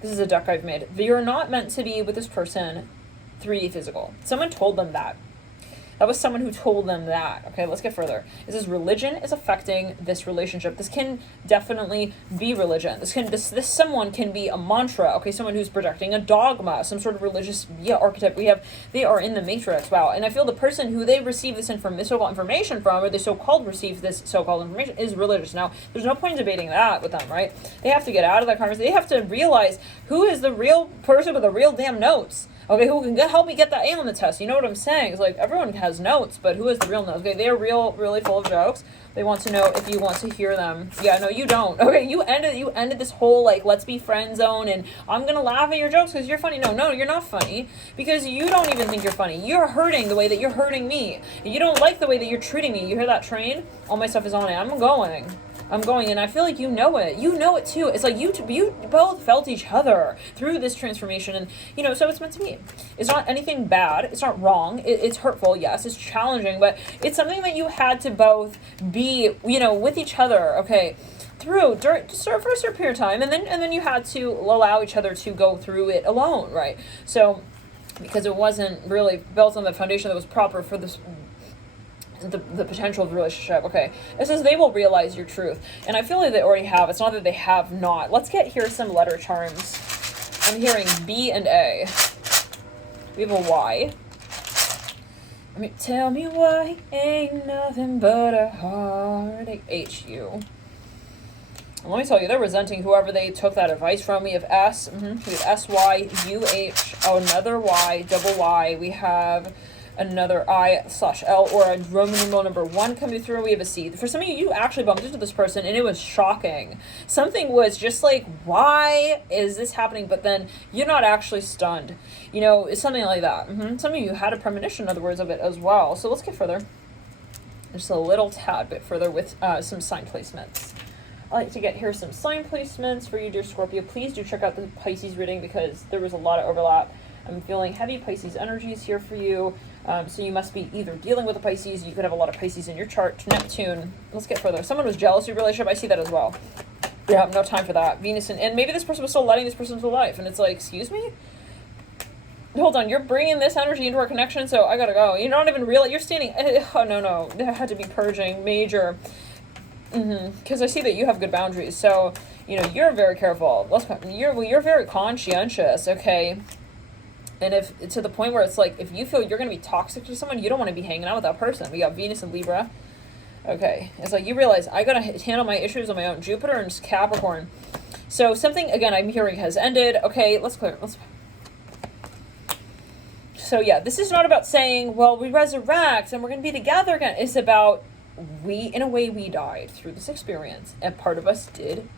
This is a deck I've made. You're not meant to be with this person 3D physical. Someone told them that. That was someone who told them that. Okay, let's get further. It says religion is affecting this relationship. This can definitely be religion. This someone can be a mantra. Okay, someone who's projecting a dogma, some sort of religious archetype. They are in the matrix. Wow. And I feel the person who they receive this so-called information from, or they so-called receive this so-called information, is religious. Now, there's no point in debating that with them, right? They have to get out of that conversation. They have to realize who is the real person with the real damn notes. Okay, who can help me get that A on the test? You know what I'm saying? It's like, everyone has notes, but who has the real notes? Okay, they are really full of jokes. They want to know if you want to hear them. Yeah, no, you don't. Okay, you ended this whole, like, let's be friend zone, and I'm gonna laugh at your jokes because you're funny. No, you're not funny, because you don't even think you're funny. You're hurting the way that you're hurting me. You don't like the way that you're treating me. You hear that train? All my stuff is on it. I'm going, and I feel like you know it. You know it too. It's like you both felt each other through this transformation, and you know, so it's meant to be. It's not anything bad. It's not wrong. It's hurtful, yes. It's challenging, but it's something that you had to both be, you know, with each other. Okay, for a certain period of time, and then you had to allow each other to go through it alone, right? So, because it wasn't really built on the foundation that was proper for this. The potential of the relationship. Okay, it says they will realize your truth, and I feel like they already have. It's not that they have not. Let's get here some letter charms. I'm hearing B and A. We have a Y. I mean, tell me why ain't nothing but a heartache. H-U. And let me tell you, they're resenting whoever they took that advice from. We have S. We have S-Y-U-H. Oh, another Y. Double Y. We have another I/L, or a Roman numeral number 1 coming through. We have a C. For some of you, you actually bumped into this person and it was shocking. Something was just like, why is this happening? But then you're not actually stunned. You know, it's something like that. Some of you had a premonition, in other words, of it as well. So let's get further. Just a little tad bit further with some sign placements. I like to get here some sign placements for you, dear Scorpio. Please do check out the Pisces reading because there was a lot of overlap. I'm feeling heavy Pisces energies here for you. So you must be either dealing with a Pisces, you could have a lot of Pisces in your chart. Neptune. Let's get further. Someone was jealous of your relationship. I see that as well. Yeah, no time for that. Venus and maybe this person was still letting this person into life. And it's like, excuse me? Hold on, you're bringing this energy into our connection, so I gotta go. You're not even real. You're standing. Oh, no. There had to be purging. Major. Because I see that you have good boundaries. So, you know, you're very careful. You're very conscientious, okay? And if to the point where it's like, if you feel you're going to be toxic to someone, you don't want to be hanging out with that person. We got Venus and Libra. Okay. It's like you realize I got to handle my issues on my own. Jupiter and Capricorn. So something, again, I'm hearing has ended. Okay, let's clear. So yeah, this is not about saying, well, we resurrect and we're going to be together again. It's about in a way, we died through this experience. And part of us did.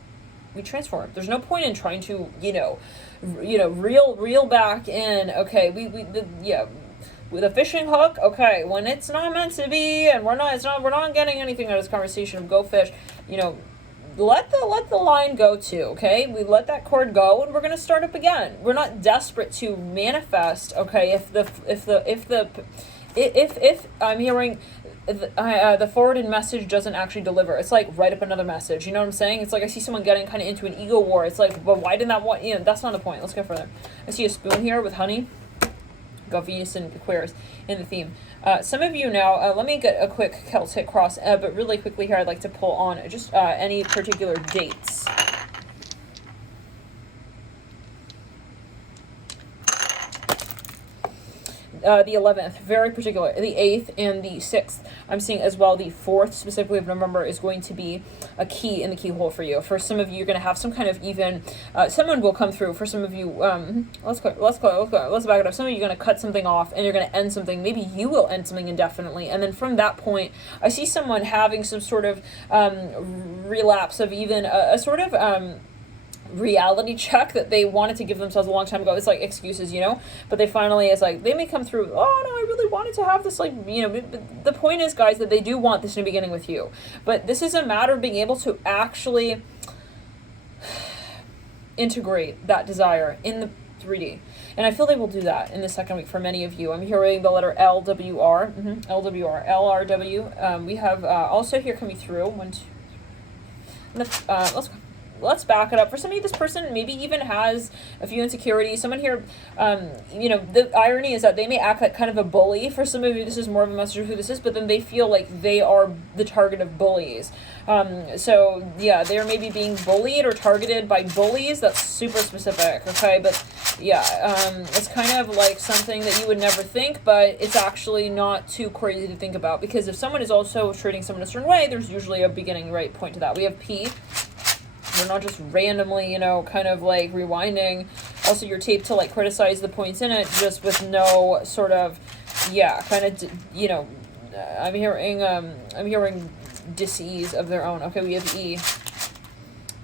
We transformed. There's no point in trying to, reel back in. Okay, with a fishing hook. Okay, when it's not meant to be, and we're not getting anything out of this conversation of go fish. Let the line go too. Okay, we let that cord go, and we're gonna start up again. We're not desperate to manifest. Okay, if I'm hearing the forwarded message doesn't actually deliver, it's like write up another message. You know what I'm saying? It's like I see someone getting kind of into an ego war. It's like, well, why didn't that one? That's not the point. Let's go further. I see a spoon here with honey. Got Venus and Aquarius in the theme. Some of you now, let me get a quick Celtic cross, but really quickly here, I'd like to pull on just any particular dates. The 11th, very particular, the 8th and the 6th. I'm seeing as well the 4th, specifically of November, is going to be a key in the keyhole for you. For some of you, you're going to have some kind of even, someone will come through. For some of you, let's back it up. Some of you are going to cut something off and you're going to end something. Maybe you will end something indefinitely. And then from that point, I see someone having some sort of relapse of even a sort of reality check that they wanted to give themselves a long time ago. It's like excuses, but they finally, it's like they may come through, oh no, I really wanted to have this, but the point is, guys, that they do want this new beginning with you, but this is a matter of being able to actually integrate that desire in the 3D. And I feel they will do that in the second week for many of you. I'm hearing the letter LWR, LWR, LRW. We have also here coming through 1, 2, 3. Let's back it up. For some of you, this person maybe even has a few insecurities. Someone here, the irony is that they may act like kind of a bully. For some of you, this is more of a message of who this is, but then they feel like they are the target of bullies. So yeah, they're maybe being bullied or targeted by bullies. That's super specific, okay? But yeah, it's kind of like something that you would never think, but it's actually not too crazy to think about, because if someone is also treating someone a certain way, there's usually a beginning right point to that. We have P. We're not just randomly, kind of like rewinding. Also, you're taped to like criticize the points in it, just with no sort of, yeah, kind of, you know, I'm hearing dis-ease of their own. Okay, we have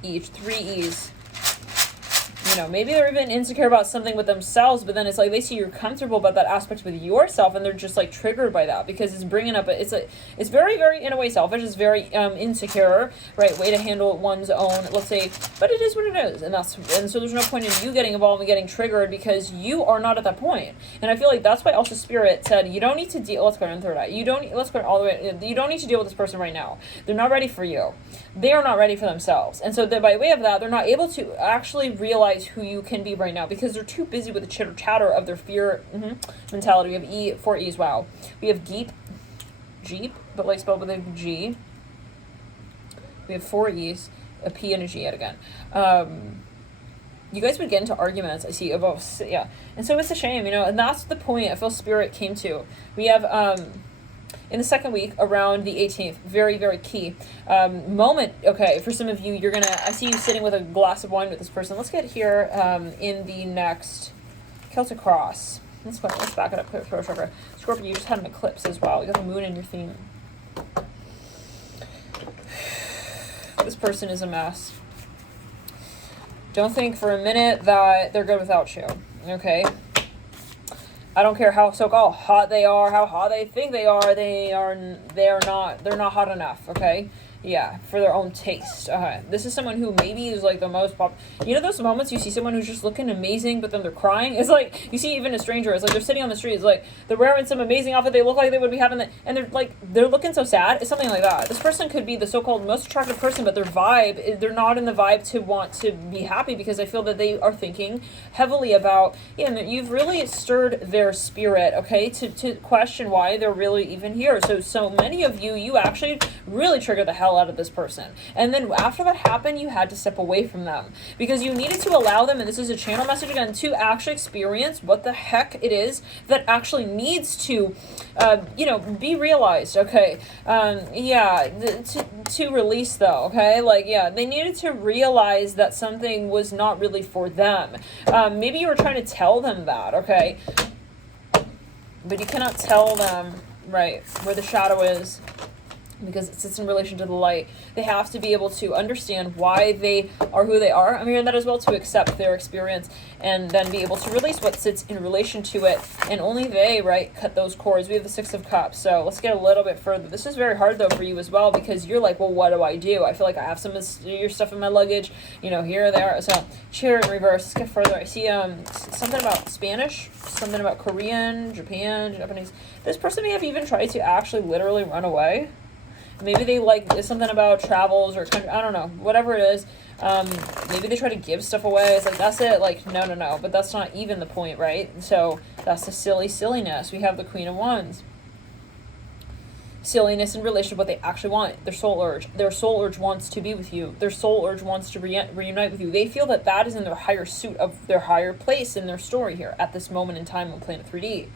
each 3 E's. You know, maybe they're even insecure about something with themselves, but then it's like they see you're comfortable about that aspect with yourself, and they're just like triggered by that because it's bringing up it's very, very in a way selfish. It's very insecure, right, way to handle one's own, let's say, but it is what it is, and so there's no point in you getting involved and getting triggered because you are not at that point. And I feel like that's why also Spirit said you don't need to deal. Let's go in third eye. Let's go all the way. You don't need to deal with this person right now. They're not ready for you. They are not ready for themselves, and so by way of that, they're not able to actually realize who you can be right now because they're too busy with the chitter chatter of their fear mentality. We have 4 E's. Wow. We have Jeep, but like spelled with a G. We have 4 E's, a P and a G yet again. You guys would get into arguments, I see, about, yeah. And so it's a shame, you know, and that's the point I feel Spirit came to. We have, in the second week, around the 18th, very, very key moment. Okay, for some of you, I see you sitting with a glass of wine with this person. Let's get here in the next Celtic Cross. Let's back it up, Pro Chakra. Scorpio, you just had an eclipse as well. You got the moon in your theme. This person is a mess. Don't think for a minute that they're good without you, okay? I don't care how so-called hot they are, how hot they think they are, they're not hot enough, okay? Yeah, for their own taste. This is someone who maybe is like the most you know those moments you see someone who's just looking amazing, but then they're crying? It's like, you see even a stranger, it's like they're sitting on the street, it's like they're wearing some amazing outfit, they look like they would be having and they're looking so sad. It's something like that. This person could be the so-called most attractive person, but their vibe, they're not in the vibe to want to be happy because I feel that they are thinking heavily about, you've really stirred their spirit, okay, to question why they're really even here. So many of you actually really triggered the hell out of this person, and then after that happened, you had to step away from them because you needed to allow them, and this is a channel message again, to actually experience what the heck it is that actually needs to be realized, okay? To release though, okay? They needed to realize that something was not really for them. Maybe you were trying to tell them that, okay? But you cannot tell them, right, where the shadow is, because it sits in relation to the light. They have to be able to understand why they are who they are. I'm hearing that as well, to accept their experience and then be able to release what sits in relation to it. And only they, right, cut those cords. We have the 6 of Cups. So let's get a little bit further. This is very hard though for you as well, because you're like, well, what do I do? I feel like I have some of your stuff in my luggage, here or there. So Chair in reverse. Let's get further. I see something about Spanish, something about Korean, Japan, Japanese. This person may have even tried to actually literally run away. Maybe they something about travels or country, I don't know, whatever it is. Maybe they try to give stuff away. It's like, that's it. No. But that's not even the point, right? So that's the silliness. We have the Queen of Wands. Silliness in relation to what they actually want. Their soul urge. Their soul urge wants to be with you. Their soul urge wants to reunite with you. They feel that is in their higher suit of their higher place in their story here at this moment in time on Planet 3D.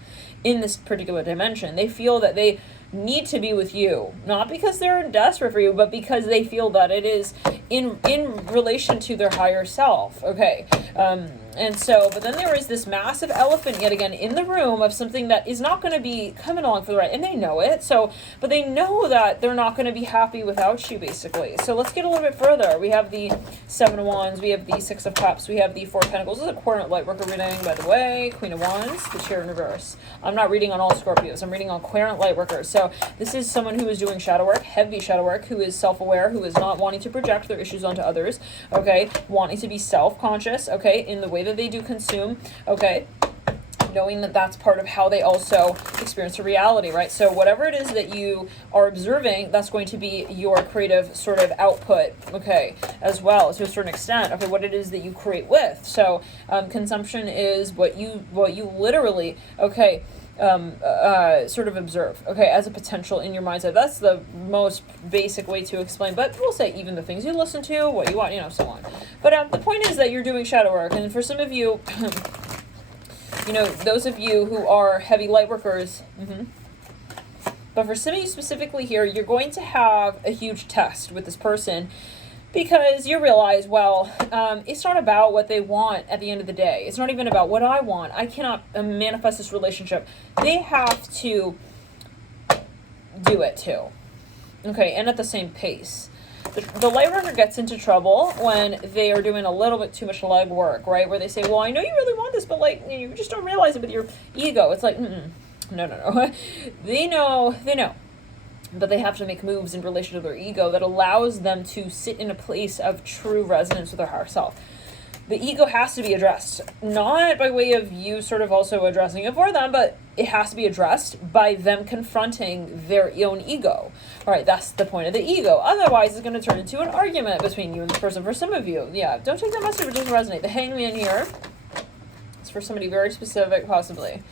In this particular dimension. They feel that they need to be with you, not because they're desperate for you, but because they feel that it is in relation to their higher self, okay? But then there is this massive elephant yet again in the room of something that is not going to be coming along for the right, and they know it, but they know that they're not going to be happy without you, basically. So let's get a little bit further. We have the 7 of Wands, we have the 6 of Cups, we have the 4 of Pentacles. This is a coordinate light worker reading, by the way. Queen of Wands, the Chair in reverse. I'm not reading on all Scorpios, I'm reading on coherent light workers. So this is someone who is doing shadow work, heavy shadow work, who is self-aware, who is not wanting to project their issues onto others, okay, wanting to be self-conscious, okay, in the way that they do consume, okay, knowing that that's part of how they also experience a reality, right? So whatever it is that you are observing, that's going to be your creative sort of output, okay, as well, to a certain extent, okay, what it is that you create with. So consumption is what you literally, okay, sort of observe, okay, as a potential in your mindset. That's the most basic way to explain, but we'll say even the things you listen to, what you want, so on. But the point is that you're doing shadow work, and for some of you, those of you who are heavy light workers, but for some of you specifically here, you're going to have a huge test with this person Because you realize, well, it's not about what they want at the end of the day. It's not even about what I want. I cannot manifest this relationship. They have to do it too. Okay, and at the same pace. The light worker gets into trouble when they are doing a little bit too much legwork, right? Where they say, well, I know you really want this, but like, you just don't realize it with your ego. It's like, no. They know. But they have to make moves in relation to their ego that allows them to sit in a place of true resonance with their higher self. The ego has to be addressed, not by way of you sort of also addressing it for them, but it has to be addressed by them confronting their own ego. All right, that's the point of the ego. Otherwise, it's going to turn into an argument between you and this person. For some of you, yeah, don't take that message, it doesn't resonate. The hangman here, it's for somebody very specific, possibly.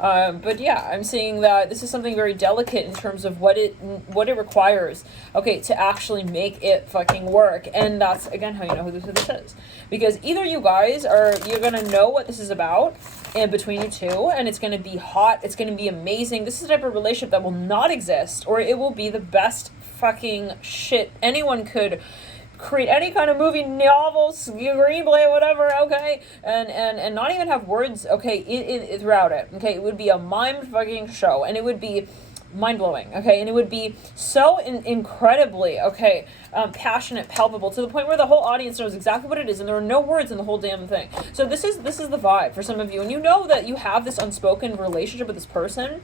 But yeah, I'm seeing that this is something very delicate in terms of what it requires, okay, to actually make it fucking work. And that's, again, how you know who this is. Because either you're going to know what this is about in between you two, and it's going to be hot, it's going to be amazing. This is the type of relationship that will not exist, or it will be the best fucking shit anyone could create, any kind of movie, novel, screenplay, whatever, okay, and not even have words, okay, throughout it, okay. It would be a mind fucking show, and it would be mind-blowing, okay, and it would be so incredibly, okay, passionate, palpable, to the point where the whole audience knows exactly what it is, and there are no words in the whole damn thing. So this is the vibe for some of you, and you know that you have this unspoken relationship with this person,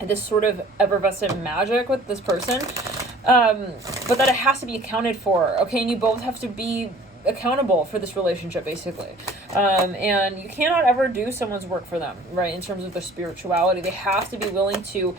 and this sort of effervescent magic with this person, but that it has to be accounted for, okay, and you both have to be accountable for this relationship, basically, and you cannot ever do someone's work for them, right, in terms of their spirituality. They have to be willing to,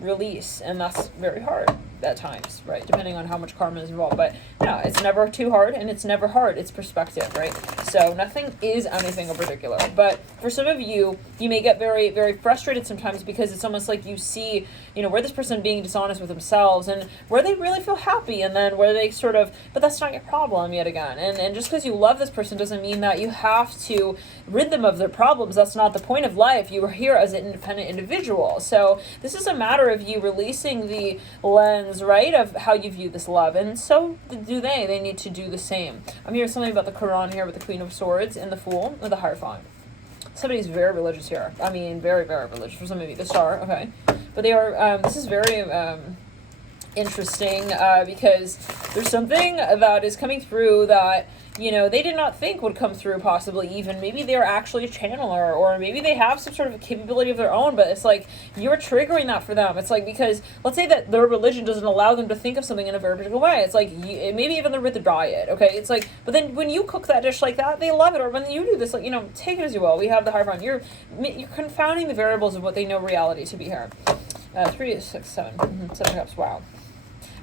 release, and that's very hard at times, right, depending on how much karma is involved. But yeah, it's never too hard, and it's never hard. It's perspective, right? So nothing is anything in particular. But for some of you, you may get very, very frustrated sometimes, because it's almost like you see, where this person being dishonest with themselves, and where they really feel happy, and then where they sort of, but that's not your problem yet again. And just because you love this person doesn't mean that you have to rid them of their problems. That's not the point of life. You are here as an independent individual. So this is a matter of you releasing the lens, right, of how you view this love, and so do they. They need to do the same. I'm hearing something about the Quran here with the Queen of Swords and the Fool, or the Hierophant. Somebody's very religious here. I mean, very, very religious for some of you. The Star, okay. But they are, this is very interesting, because there's something that is coming through that, they did not think would come through, possibly even. Maybe they're actually a channeler, or maybe they have some sort of capability of their own, but it's like, you're triggering that for them. It's like, because, let's say that their religion doesn't allow them to think of something in a very particular way. It's like, maybe even with the diet, okay? It's like, but then when you cook that dish like that, they love it. Or when you do this, like, take it as you will. We have the Hierophant. You're confounding the variables of what they know reality to be here. 3, 6, 7. 7 cups, wow.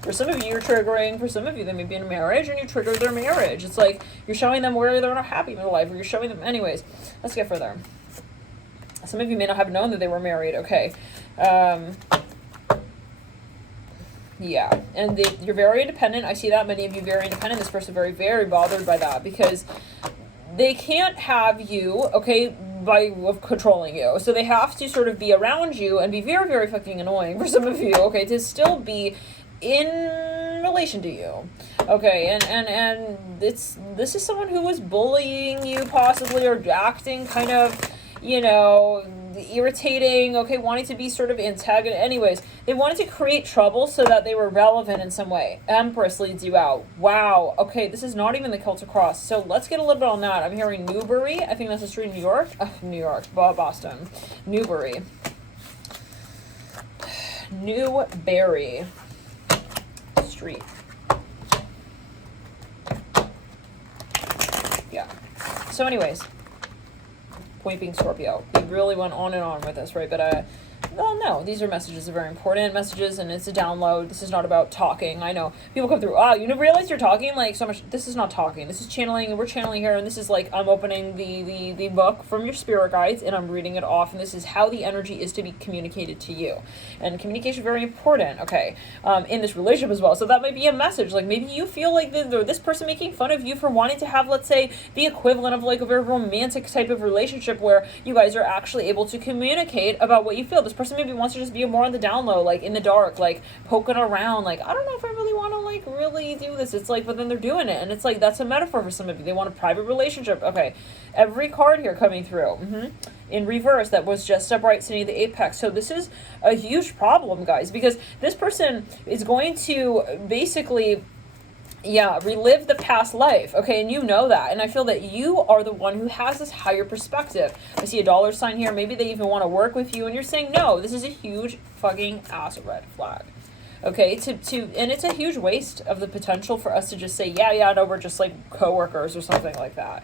For some of you, you're triggering. For some of you, they may be in a marriage, and you trigger their marriage. It's like you're showing them where they're not happy in their life, or you're showing them. Anyways, let's get further. Some of you may not have known that they were married. Okay. Yeah, and you're very independent. I see that. Many of you very independent. This person very, very bothered by that, because they can't have you, okay, by controlling you. So they have to sort of be around you and be very, very fucking annoying for some of you, okay, to still be in relation to you, okay, and this is someone who was bullying you, possibly, or acting kind of, irritating, okay, wanting to be sort of antagonist. Anyways, they wanted to create trouble so that they were relevant in some way. Empress leads you out. Wow, okay, this is not even the Celtic Cross, so let's get a little bit on that. I'm hearing Newbury. I think that's a street in New York. New York, Boston. Newbury. Street. Yeah. So anyways, point being Scorpio. We really went on and on with this, right? But well, no, these are messages, are very important messages, and it's a download. This is not about talking. I know people come through, you never realize you're talking like so much. This is not talking. This is channeling, and we're channeling here, and this is like, I'm opening the book from your spirit guides, and I'm reading it off, and this is how the energy is to be communicated to you. And communication is very important, okay, in this relationship as well. So that might be a message. Like, maybe you feel like this person making fun of you for wanting to have, let's say, the equivalent of like a very romantic type of relationship where you guys are actually able to communicate about what you feel. This person maybe wants to just be more on the down low, like in the dark, like poking around, like, I don't know if I really want to like really do this. It's like, but then they're doing it. And it's like, that's a metaphor for some of you. They want a private relationship. Okay. Every card here coming through. In reverse, that was just upright, sitting at the apex. So this is a huge problem, guys, because this person is going to basically, yeah, relive the past life, okay, and you know that, and I feel that you are the one who has this higher perspective. I see a dollar sign here. Maybe they even want to work with you, and you're saying no. This is a huge fucking ass red flag, okay, and it's a huge waste of the potential for us to just say, yeah, no, we're just like coworkers or something like that.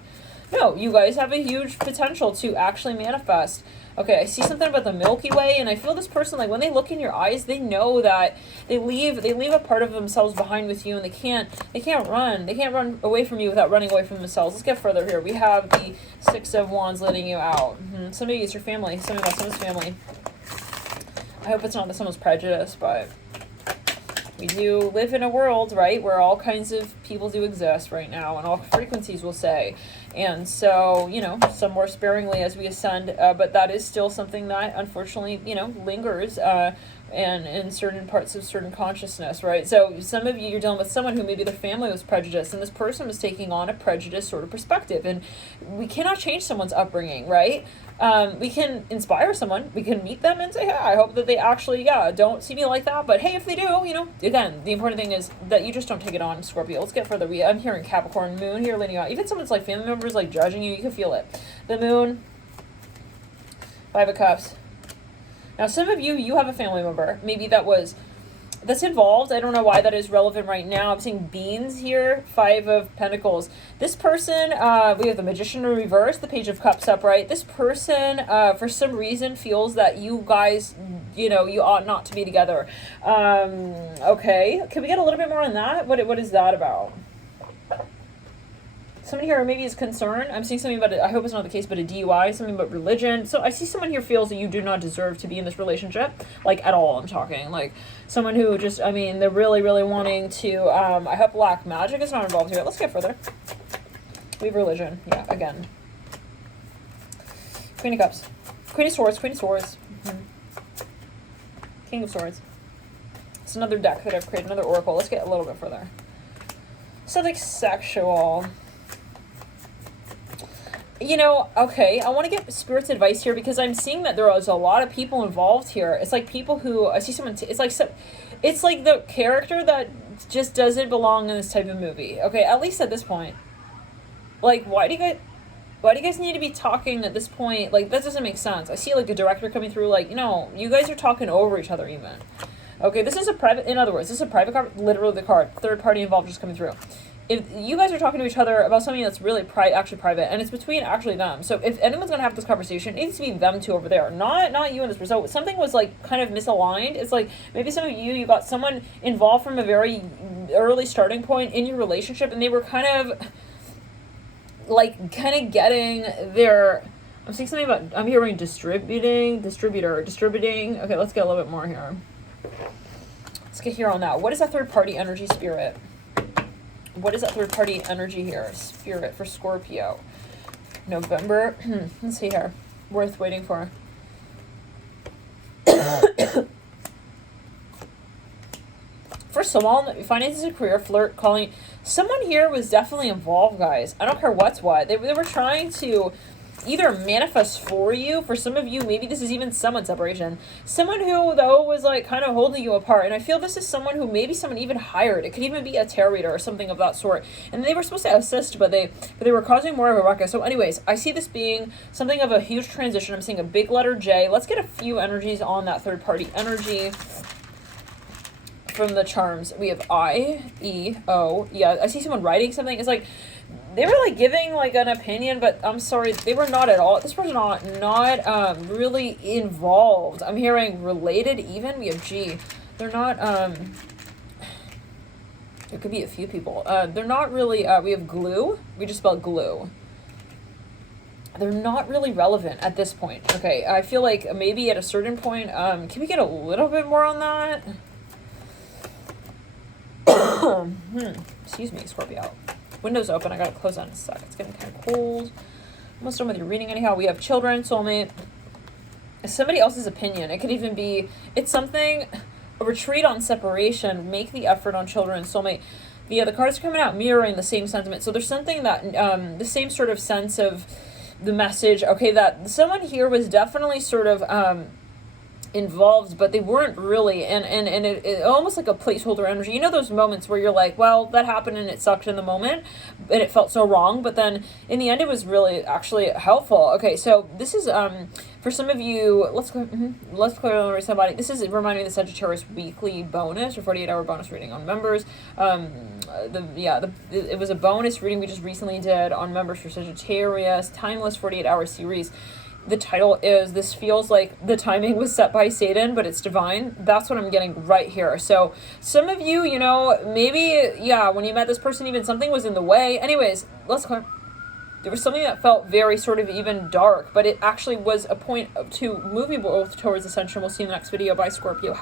No, you guys have a huge potential to actually manifest. Okay, I see something about the Milky Way, and I feel this person, like, when they look in your eyes, they know that they leave a part of themselves behind with you, and they can't run away from you without running away from themselves. Let's get further here. We have the Six of Wands letting you out. Somebody is your family. Somebody about someone's family. I hope it's not that someone's prejudice, but we do live in a world, right, where all kinds of people do exist right now, and all frequencies will say. And so, you know, some more sparingly as we ascend, but that is still something that, unfortunately, you know, lingers and in certain parts of certain consciousness, right? So some of you, you're dealing with someone who maybe their family was prejudiced, and this person was taking on a prejudiced sort of perspective. And we cannot change someone's upbringing, right? We can inspire someone. We can meet them and say, hey, I hope that they actually, don't see me like that. But hey, if they do, you know, again, the important thing is that you just don't take it on, Scorpio. Let's get further. I'm hearing Capricorn, Moon here leading out. Even someone's like family members like judging you, you can feel it. The Moon, Five of Cups. Now, some of you have a family member. Maybe that's involved. I don't know why that is relevant right now. I'm seeing Beans here, Five of Pentacles. This person, we have the Magician in reverse, the Page of Cups upright. This person, for some reason, feels that you guys, you know, you ought not to be together. Okay. Can we get a little bit more on that? What is that about? Somebody here maybe is concerned. I'm seeing something about it. I hope it's not the case, but a DUI, something about religion. So I see someone here feels that you do not deserve to be in this relationship, like at all. I'm talking like someone who just, I mean, they're really, really wanting to. I hope black magic is not involved here. Let's get further. We have religion. Yeah, again. Queen of Cups, Queen of Swords, Queen of Swords, King of Swords. It's another deck that I've created, another oracle. Let's get a little bit further. Something sexual. You know, okay, I want to get Spirit's advice here because I'm seeing that there is a lot of people involved here. It's like people who, I see someone, it's like the character that just doesn't belong in this type of movie. Okay, at least at this point. Like, why do you guys need to be talking at this point? Like, that doesn't make sense. I see like a director coming through like, you guys are talking over each other even. Okay, this is a private, in other words, this is a private card, literally the card, third party involved just coming through. If you guys are talking to each other about something that's really actually private, and it's between actually them. So if anyone's going to have this conversation, it needs to be them two over there, not you and this person. So something was like kind of misaligned. It's like maybe some of you got someone involved from a very early starting point in your relationship, and they were kind of getting their, I'm seeing something about, I'm hearing distributing. Okay, let's get a little bit more here. Let's get here on that. What is that third party energy, Spirit? What is that third party energy here, Spirit, for Scorpio? November. Let's see here. Worth waiting for. For someone, finances and career, flirt, calling. Someone here was definitely involved, guys. I don't care what's what. They were trying to either manifest for you. For some of you, maybe this is even someone's separation. Someone who, though, was like kind of holding you apart. And I feel this is someone who maybe someone even hired. It could even be a tarot reader or something of that sort. And they were supposed to assist, but they were causing more of a ruckus. So anyways, I see this being something of a huge transition. I'm seeing a big letter J. Let's get a few energies on that third party energy. From the charms, we have I, E, O. Yeah, I see someone writing something. It's like they were like giving like an opinion, but I'm sorry, they were not at all. This was not really involved. I'm hearing related even. We have G. They're not. It could be a few people. They're not really. We have glue. We just spelled glue. They're not really relevant at this point. Okay, I feel like maybe at a certain point. Can we get a little bit more on that? Excuse me, Scorpio. Windows open. I gotta close that in a sec. It's getting kind of cold. Almost done with your reading anyhow. We have children, soulmate, somebody else's opinion. It could even be, it's something, a retreat on separation, make the effort on children and soulmate. Yeah, the cards are coming out mirroring the same sentiment. So there's something that, the same sort of sense of the message, okay, that someone here was definitely sort of, involved, but they weren't really, and it almost like a placeholder energy. You know those moments where you're like, well, that happened and it sucked in the moment and it felt so wrong, but then in the end it was really actually helpful. Okay, so this is for some of you, let's clear somebody. This is reminding me of the Sagittarius weekly bonus or 48-hour bonus reading on members. It was a bonus reading we just recently did on members for Sagittarius, timeless 48-hour series. The title is, this feels like the timing was set by Satan, but it's divine. That's what I'm getting right here. So some of you, you know, maybe, yeah, when you met this person, even something was in the way. Anyways, let's go. There was something that felt very sort of even dark, but it actually was a point to move you both towards ascension. We'll see in the next video. Bye, Scorpio.